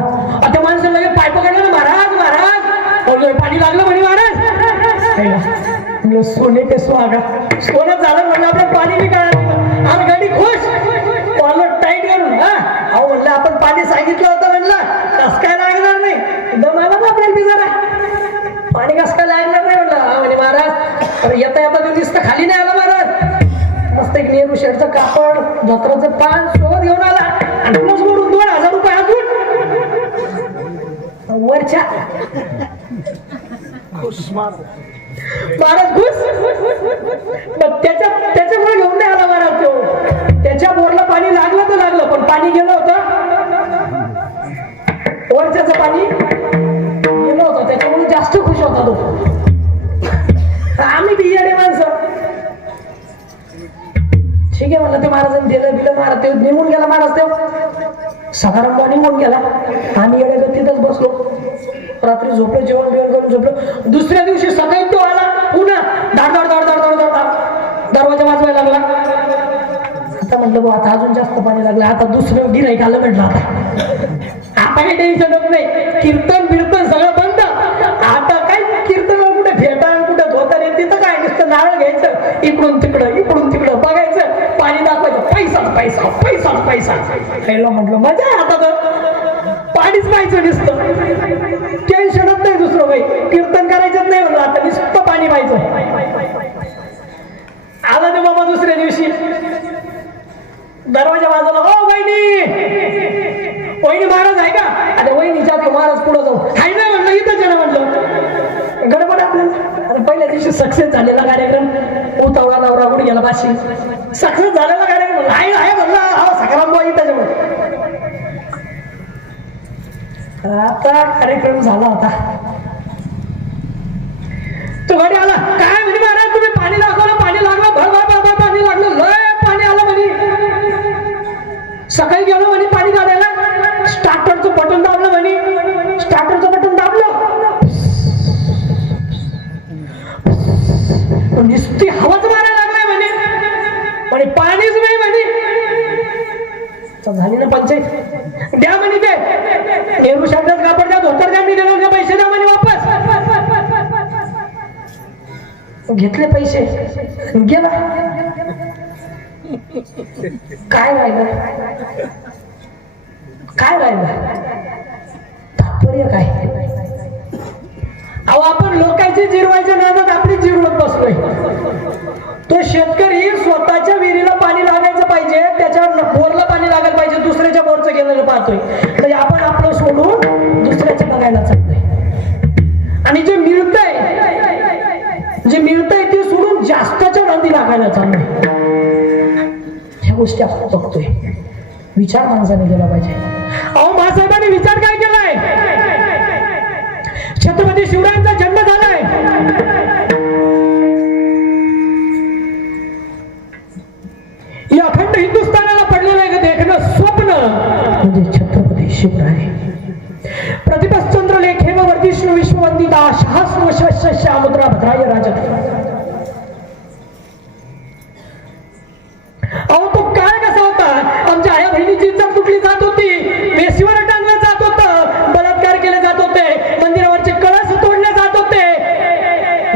आता माणसाला लगेच पाय पकडलं ना, महाराज महाराज बोललो पाणी लागलं म्हणे महाराज. म्हणलं सोने पे सुहागा, सोनं झालं म्हणलं आपलं पाणी निघालं. आणि गाडी खुश, कॉलर टाईट करून. अहो म्हणलं आपण पाणी सांगितलं होतं, म्हणलं कस काय लागणार नाही, एकदम आला ना आपल्याला बिजारा, पाणी कस काय लागणार नाही म्हणलं. हा म्हणे महाराज येता येता तो दिसतं खाली नाही आला महाराज. मस्त एक नेहरू शर्टचं कापड, धोत्राचं पान सोबत घेऊन आला आणि प्लस वरून 2000 रुपये अजून वरच्या. महाराज खुश. मग त्याच्यामुळे घेऊन नाही आला महाराज तो. त्याच्या बोरला पाणी लागलं तर लागलं, पण पाणी गेलं होतं, वरच्याचं पाणी गेलं होतं, त्याच्यामुळे जास्त खुश होता तो. आम्ही बियाणे माणसं. ठीक आहे म्हणलं, ते महाराजांनी दिलं बिलं, महाराज ते निघून गेला. महाराज ते सकाराम निघून गेला. आम्ही येड्या गतीतच बसलो. रात्री झोपलो, जेवण करून झोपलो. दुसऱ्या दिवशी सकाळी तो आला पुन्हा, धाड धाड धाड धाड धाड धाड दरवाजा वाजवायला लागला. आता म्हटलं बा आता अजून जास्त पाणी लागलं, आता दुसरं गिऱ्हाईक आलं म्हटलं. आता काही टेन्शनच नाही, कीर्तन बिर्तन सगळं बंद. आता काय कीर्तन कुठे फेटा कुठे धोता नाही, तिथं काय नुसतं नारळ घ्यायचं, इकडून तिकडं बघायचं, पाणी दाखवायचं, पैसा पैसा पैसा पैसा. खायला म्हटलं मजा आहे. आता तर पाणीच पाहायचं नुसतं, टेन्शनच नाही दुसरं काही, कीर्तन करायचंच नाही म्हणलं, आता नुसतं पाणी पाहायचं. आला ते बाबा दुसऱ्या दिवशी दरवाजा वाजवला. हो वहिनी महाराज आहे का? आता वहिनीच्या ते महाराज पुढे जाऊ. हाय नाही म्हणलं, इथंच ना म्हणलं. गडबड आपल्याला. आता पहिल्या दिवशी सक्सेस झालेला कार्यक्रम, उतावळा नवरा कुठे गेला बाशी, सक्सेस झालेला कार्यक्रम. आहे म्हणलं, हा सकाराम बुवा इथं जेवण. आता कार्यक्रम झाला होता. तो गाडी आला. काय म्हणे महाराज तुम्ही पाणी दाखवलं, पाणी लागलं, भर पाणी लागलं, लय पाणी आलं म्हणे. सकाळी गेलो म्हणे पाणी काढायला, स्टार्टरचं बटन दाबलं म्हणे, स्टार्टरचं बटन दाबलं, नुसती हवाच मारायला लागलाय म्हणे पाणीच नाही म्हणे. झाली ना पंचायत. द्या म्हणे ते नेहरू शब्दात कापड द्या, धोतर द्या, मी गेलो पैसे द्या म्हणे वापस. घेतले पैसे, गेला. काय राहिलं तात्पर्य काय? अहो आपण लोकांची जिरवायच्या नादात आपली जिरवत बसलोय. तो शेतकरी स्वतःच्या विहिरीला पाणी लागायचं पाहिजे, त्याच्या बोरला पाणी लागायला पाहिजे, दुसऱ्याच्या बोरचं गेलेलं पाहतोय. म्हणजे आपण आपलं सोडून दुसऱ्याच्या बघायला चाललोय. आणि जे मिळतंय ते सोडून जास्तच्या नांदी लागायला चाललोय. ह्या गोष्टी आपण बघतोय. विचार माणसाने केला पाहिजे. अहो महासाहेबांनी विचार काय केलाय? छत्रपती शिवरायांचा जन्म झालाय, या अखंड हिंदुस्थानाला पडलेलं आहे देखणं स्वप्न म्हणजे छत्रपती शिवराय. प्रतिपश्चंद्र लेखे व वर्धिष्णू विश्ववंदिता शास्त्र श्यामुद्रा भद्राय राजत. अहो तो काळ कसा होता? आमच्या आया बहिणीची इज्जत कुठली जात होती, वेशीवर टांगलं जात होतं, बलात्कार केले जात होते, मंदिरावरचे कळस तोडले जात होते,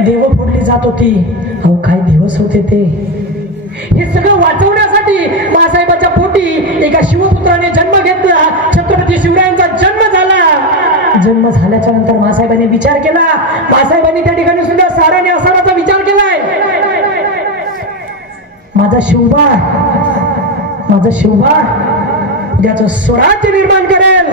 देव फोडली जात होती. अहो काय दिवस होते ते. हे सगळं वाचवण्यासाठी महासाहेबाच्या पोटी एका शिवपुत्राने जन्म घेतला. छत्रपती शिवरायांचा जन्म झाला. जन्म झाल्याच्या नंतर महासाहेबांनी विचार केला. महासाहेबांनी त्या ठिकाणी सुद्धा साऱ्याने असाराचा विचार केलाय. माझा शिवबा उद्याचं स्वराज्य निर्माण करेल.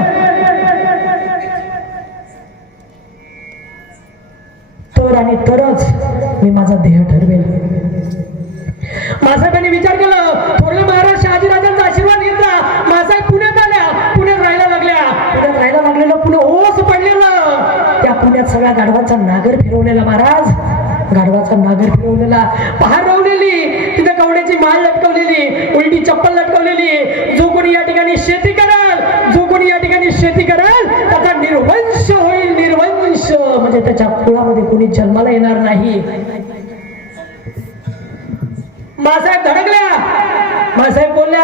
तर आणि तरच मी माझा देह ठरवेल. महासाहेबांनी विचार केला. थोरले महाराज शहाजीराजांचा आशीर्वाद घेतला. महासाहेब पुण्यात आल्या, पुण्यात राहायला लागलेलं पुणे ओस पडलेलं. त्या पुण्यात सगळ्या गाढवाचा नागर फिरवलेला महाराज, गाढवाचा नागर फिरवलेला, पहार रवलेली, तिथे कवड्याची माळ लटकवलेली, उलटी चप्पल लटकवलेली. जो कोणी या ठिकाणी शेती कराल त्याचा निर्वंश होईल. निर्वंश म्हणजे त्याच्या कुळामध्ये कोणी जन्माला येणार नाही. मासाहेब धडकल्या. मासाहेब बोलल्या,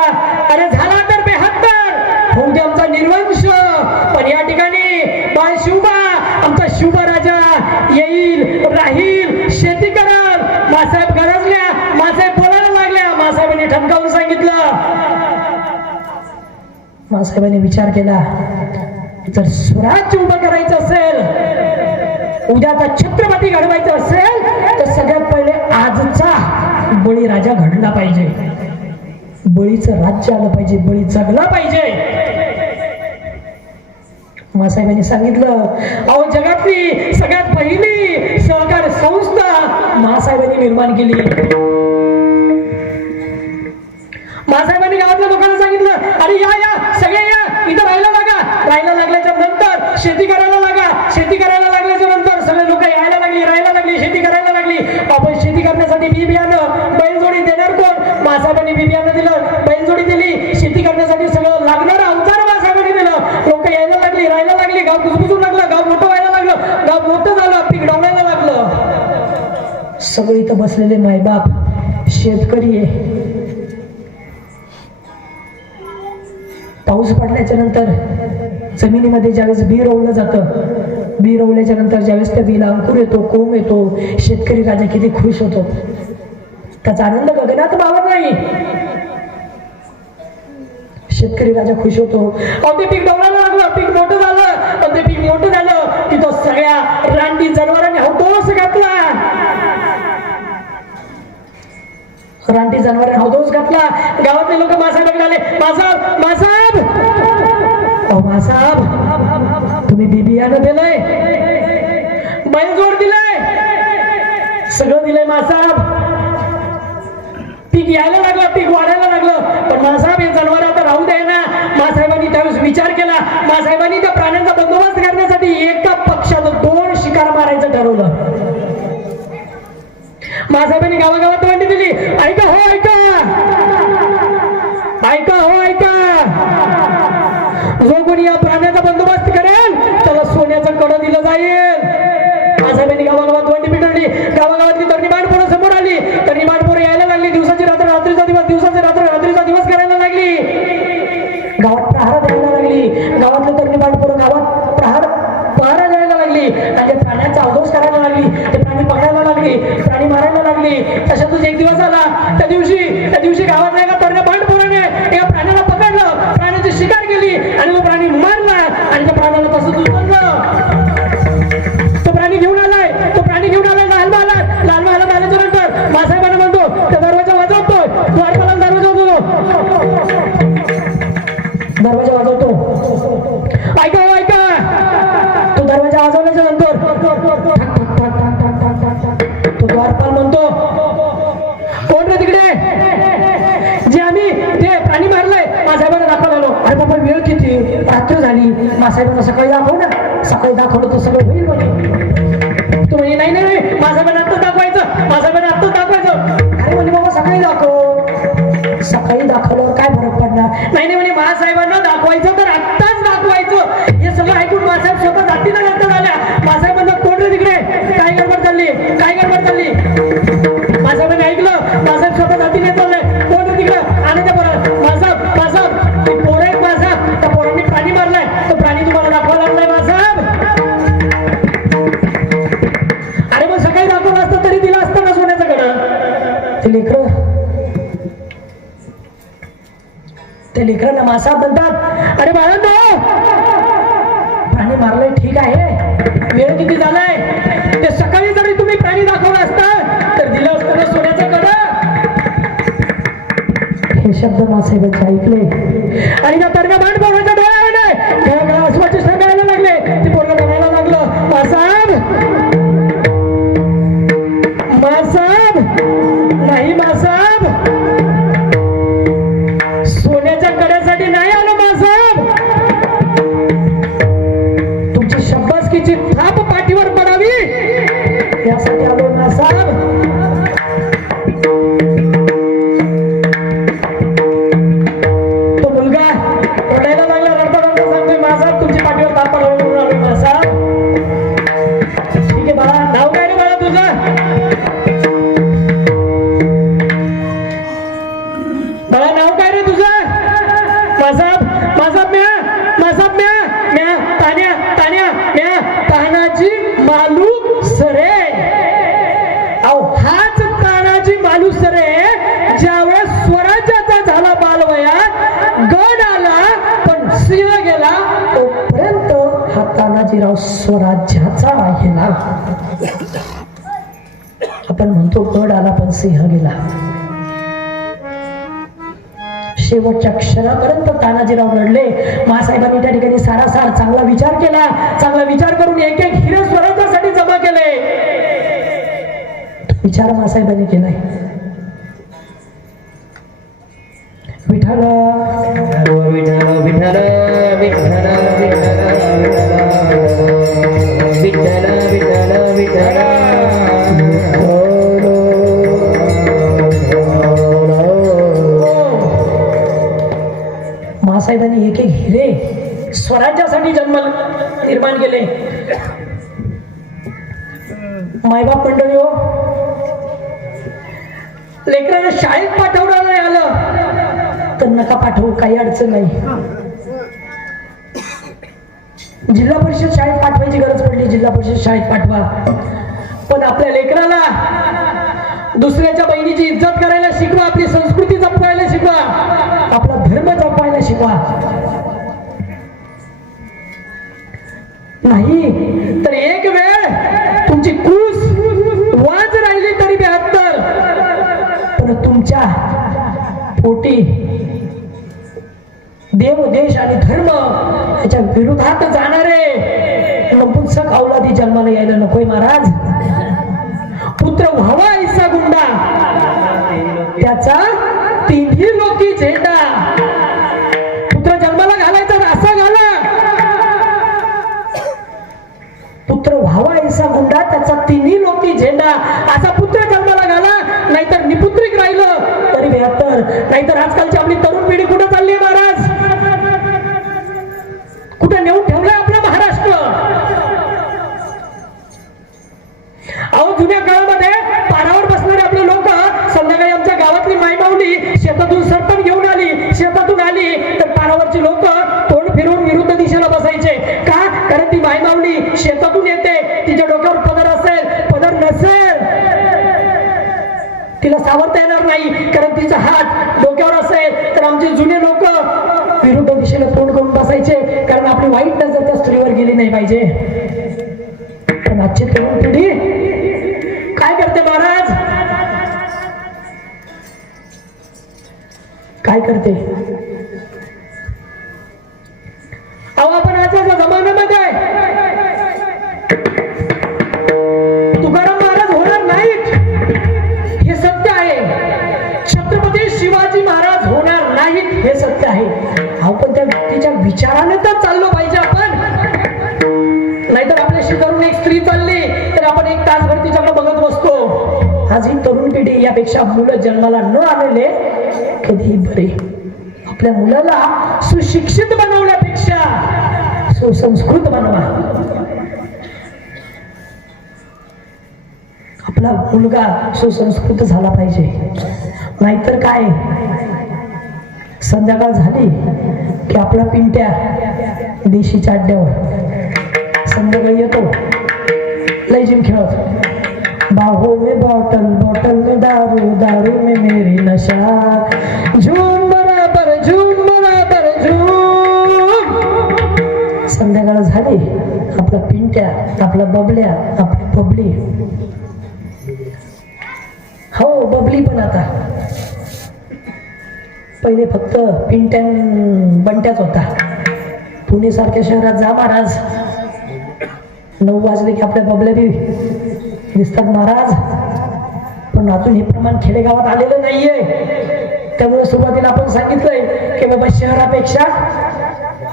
अरे झाला तर 72 होऊ दे आमचा निर्वंश, पण या ठिकाणी बाळ शिवबा आमचा शिवबा राजा येईल, राहील, शेती करल. मासाहेब गरजल्या, मासाहेब बोलायला लागल्या. मासाहेबांनी ठणकावून सांगितलं. मासाहेबांनी विचार केला, जर स्वराज्य उभं करायचं असेल, उद्याचा छत्रपती घडवायचा असेल, तर सगळ्यात पहिले आजचा बळी राजा घडला पाहिजे. बळीचं राज्य आलं पाहिजे, बळी जगला पाहिजे. मासाहेबांनी सांगितलं, अहो जगातली सगळ्यात पहिली सहकार संस्था मासाहेबांनी निर्माण केली. मासाहेबांनी गावातल्या लोकांना सांगितलं, अरे या सगळे या, इथं राहायला लागा. राहायला लागल्याच्या नंतर शेती करायला लागा. शेती करायला लागल्याच्या नंतर सगळे लोक यायला लागली, राहायला लागली, शेती करायला लागली. आपण शेती करण्यासाठी बी बियाणं, बैलजोडी देणार कोण? मासाहेबांनी बी बियाणं दिलं, बैलजोडी दिली. शेती करण्यासाठी सगळं लागणारं अवजार मासाहेबांनी दिलं. लोक यायला लागली, राहायला लागली. गाव कुजबुजून लागलं, गाव मोठं व्हायला लागलं, गाव मोठं झालं, पीक डोंगायला लागलं. सगळे इथं बसलेले मायबाप शेतकरी आहे. पाऊस पडल्याच्या नंतर जमिनीमध्ये ज्यावेळेस बी रोवलं जातं, बी रोवल्याच्या नंतर ज्यावेळेस त्या बीला अंकुर येतो, कोंब येतो, शेतकरी राजा किती खुश होतो. त्याचा आनंद गगनात मावत नाही. शेतकरी राजा खुश होतो. अहो ते पीक डोंगराला लागलं, पीक मोठं झालं. पण ते पीक मोठं झालं तिथं सगळ्या रानटी जनावरांनी हौदोस घातला. रानटी जनावरांनी हौदोस घातला. गावातले लोक मासाहेबांकडे आले, मासाहेब मासाहेब, अहो मासाहेब तुम्ही बी बियाणं दिलंय, बैलजोड दिलंय, सगळं दिलंय मासाहेब. पीक यायला लागलं, पीक वाढायला लागलं, पण मासाहेब हे जनावर आता राहू द्या ना. मासाहेबांनी त्यावेळेस विचार केला. मासाहेबांनी त्या प्राण्यांचा बंदोबस्त करण्यासाठी एका पक्षाचं 2 शिकार मारायचं ठरवलं. मासाहेबांनी गावागावात वंडी दिली, ऐका हो ऐका, ऐका हो ऐका, जो कोणी या प्राण्याचा बंदोबस्त करेल त्याला सोन्याचं कडं दिलं जाईल. मासाहेबांनी गावागावात वंडी पिटवली. गावागावातली तरुणी बांडपोरं समोर आली. तरुणी बांडपोरं यायला लागली. दिवसाची रात्र, रात्रीचा दिवस, दिवसाची रात्र, रात्रीचा दिवस करायला लागली. गावात प्रहार द्यायला लागली. गावातली तरुणी बांडपोरं गावात पहारा द्यायला लागली. आणि प्राण्यांचा अवधोष करायला लागली. ते प्राणी पकडायला लागली, प्राणी मारायला लागली. तशातच एक दिवस आला. त्या दिवशी गावातल्या एका तरुण बांडपोराने एका प्राण्याला पकडलं, प्राण्याची शिकार केली आणि तो प्राणी मारला. आणि त्या प्राण्याला तसंच उचललं. तो प्राणी घेऊन आलाय लालमहालात. लालमहालात आल्याच्या नंतर मासाहेबांना म्हणतो, त्या दरवाजा वाजवतो, द्वारपाला दरवाजा वाजवतो. ऐका हो ऐका, तो दरवाजा वाजवल्याच्या नंतर तो द्वारपाल म्हणतो, कोण रे तिकडे, जे आम्ही ते प्राणी मारलंय मासाहेबांना दाखवून आलो. अरे बाबा वेळ किती, रात्र झाली. मासाहेबांना सकाळी दाखव ना. सकाळी दाखवलं तर सगळं होईल म्हणे. तू म्हणजे नाही नाही मासाहेबांना आत्ताच दाखवायचं, मासाहेबांना आत्ताच दाखवायचं. अरे म्हणजे बाबा सकाळी दाखव. सकाळी दाखवल्यावर काय फरक पडणार? नाही म्हणे मासाहेबांना दाखवायचं तर आत्ताच दाखवायचं. हे सगळं ऐकून मासाहेब स्वतः जातीला जाता झाल्या. मासाहेबांना कोण रे तिकडे, काय गडबड चालली, काय गडबड चालली. मासाहेबांनी ऐकलं. मासाहेब स्वतः जातीने चाललंय. कोण रे तिकडे, आनंद पोरं. मासाहेब ते पोरं आहेत मासाहेब, त्या पोरांनी प्राणी मारलाय. तो प्राणी तुम्हाला दाखवायला लागलाय मासाहेब. अरे मग सकाळी दाखवलं असतं तरी दिलं असतं ना सोन्याचं कडं. ते लेकरांना मासाहेब म्हणतात, अरे बाळांनो प्राणी मारलंय ठीक आहे, वेळ किती झालाय, ते सकाळी जरी तुम्ही प्राणी दाखवला असता तर दिलं असतं ना सोन्याचं कडं. हे शब्द मासाहेबांचे ऐकले आणि त्या तरुण बांडपोराच्या डोळ्याने अश्वाचे श्रम यायला लागले. ते पोरगं म्हणायला लागलं, मासाहेब नाही मासाहेब, सोन्याच्या कड्यासाठी नाही आलो मासाहेब, तुमची शब्बासकीची थाप पाठीवर पडावी यासाठी आलो मासाहेब. तो मुलगा रडायला लागला, रडता तानाजीराव स्वराज्याचा गेला. आपण म्हणतो गड आला पण सिंह गेला. शेवटच्या क्षणापर्यंत तानाजीराव लढले. महासाहेबांनी त्या ठिकाणी सारासार चांगला विचार केला. चांगला विचार करून एक एक हिरे स्वराज्यासाठी जमा केले. विचार महासाहेबांनी केलाय. विठ्ठल विठ्ठल विठ्ठल विठ्ठल विठ्ठल विठ्ठल विठ्ठल महासाहेबांनी एक एक हिरे स्वराज्यासाठी जन्म निर्माण केले. मायबाप मंडळी हो, लेकरांना शाळेत पाठवलं नाही आलं तर नका पाठवू, काही अडचण नाही. जिल्हा परिषद शाळेत पाठवायची गरज पडली, जिल्हा परिषद शाळेत पाठवा. पण आपल्या लेकराला दुसऱ्याच्या बहिणीची इज्जत करायला शिकवा, आपली संस्कृती जपवायला शिकवा, आपला धर्म जपवायला शिकवा. नाही तर एक वेळ तुमची कूस वाज राहिली तरी 72, पण तुमच्या पोटी देव देश आणि धर्म याच्या विरोधात जाणारे नपुंसक अवलादी जन्माला यायला नकोय महाराज. पुत्र व्हावा ऐसा गुंडा, त्याचा तिन्ही लोकी झेंडा. पुत्र जन्माला घालायचा असा घाला, पुत्र व्हावा ऐसा गुंडा, त्याचा तिन्ही लोकी झेंडा. असा पुत्र जन्माला घाला, नाहीतर निपुत्रिक राहिलं तरी 72. नाहीतर आजकालची आपली तरुण पिढी कुठे चालली आहे महाराज? कुठे नेऊन ठेवलंय आपलं महाराष्ट्र? अहो, जुन्या काळामध्ये पारावर बसणारे आपले लोक संध्याकाळी आमच्या गावातली मायमाऊली शेतातून सरपण घेऊन आली, शेतातून आली तर पारावरची लोक तोंड फिरवून विरुद्ध दिशेला बसायचे. का? कारण ती मायमाऊली शेतातून येते, तिच्या डोक्यावर पदर असेल, पदर नसेल तिला सावरता येणार नाही. कारण तिचा हात डोक्यावर असेल तर आमचे जुने लोक विरुद्ध दिशेला तोंड करून बसायचे, कारण आपली वाईट नजर त्या स्त्रीवर गेली नाही पाहिजे. पण आजची तरुण पिढी काय करते महाराज? काय करते? अहो, आपण आजच्या जमान्यामध्ये तुकाराम महाराज होणार नाहीत हे सत्य आहे, छत्रपती शिवाजी महाराज होणार नाहीत हे सत्य आहे. अहो, पण त्या व्यक्तीच्या विचाराने तर चाललो पाहिजे आपण. नाहीतर आपल्या शेजारून एक स्त्री चालली तर आपण एक तासभर तिच्याकडे बघत बसतो. आज ही तरुण पिढी यापेक्षा मुलं जन्माला न आलेले कधी बरे. आपल्या मुलाला सुशिक्षित बनवण्यापेक्षा सुसंस्कृत बनवा. आपला मुलगा सुसंस्कृत झाला पाहिजे. नाहीतर काय, संध्याकाळ झाली की आपला पिंट्या देशीच्या अड्ड्यावर संध्याकाळी येतो लय जिम खेळत. बाहों में बॉटल, बॉटल में दारू, दारू में मेरी नशा, झूम बराबर झूम बराबर झूम. संध्याकाळ झाली, आपला पिंट्या, आपला बबल्या, आपली बबली. हो, बबली पण आता. पहिले फक्त पिंट्यान बंट्याच होता. पुणे सारख्या शहरात जा महाराज, 9 वाजले की आपल्या बबल्या बी दिसतात महाराज. पण अजून हे प्रमाण खेडेगावात आलेलं नाहीये. त्यामुळे सुरुवातीला आपण सांगितलंय की बाबा शहरापेक्षा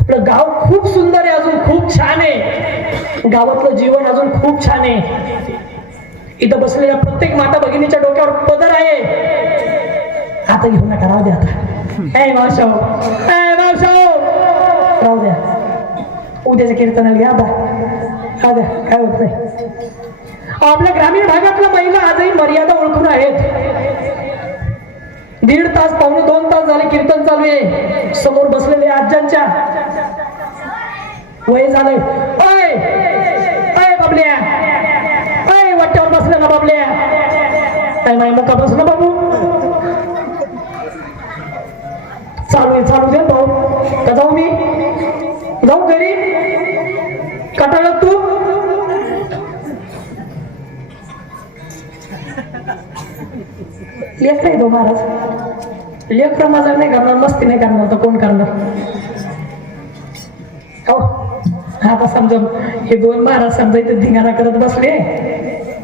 आपलं गाव खूप सुंदर आहे, अजून खूप छान आहे. गावातलं जीवन अजून खूप छान आहे. इथं बसलेल्या प्रत्येक माता भगिनीच्या डोक्यावर पदर आहे. आता घेऊ नका, राहू द्या. आता मावशाव, राहू द्या. उद्याच्या कीर्तनाला घ्या. आता राहू द्या, काय होत नाही. आपल्या ग्रामीण भागातल्या महिला आजही मर्यादा ओळखून आहेत. 1.5 तास, पावणे 2 तास झाले कीर्तन चालू आहे. समोर बसलेले आज्यांच्या वय झालंय. ओय ओय बाबल्या, ओय वाट्यावर बसल्या ना बाबल्या, काय माय मुका बस ना बाबू. चालू आहे, चालू दे भाऊ. का जाऊ मी? जाऊ घरी? कटाळत तू लेकर आहे तो महाराज लेकर मजा नाही करणार मस्ती नाही करणार तर कोण करणार हो आता समजा हे दोन महाराज समजा इथे धिंगाणा करत बसले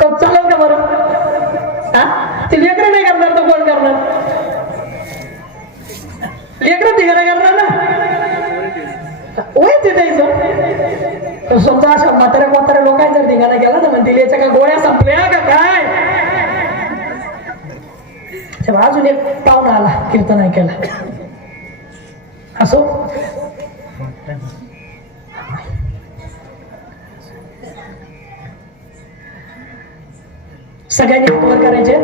कब चालेल का बरं हा ते लेकर नाही करणार तर कोण करणार लेकर धिंगाणा करणार ना होय ते द्यायचं समजा अशा म्हाताऱ्या लोकांनी जर धिंगाणा केला तर म्हणतील याच्या का गोळ्या संपल्या का काय तेव्हा अजून एक पाहुणा आला कीर्तन ऐकायला असो सगळ्यांनी हात वर करायचे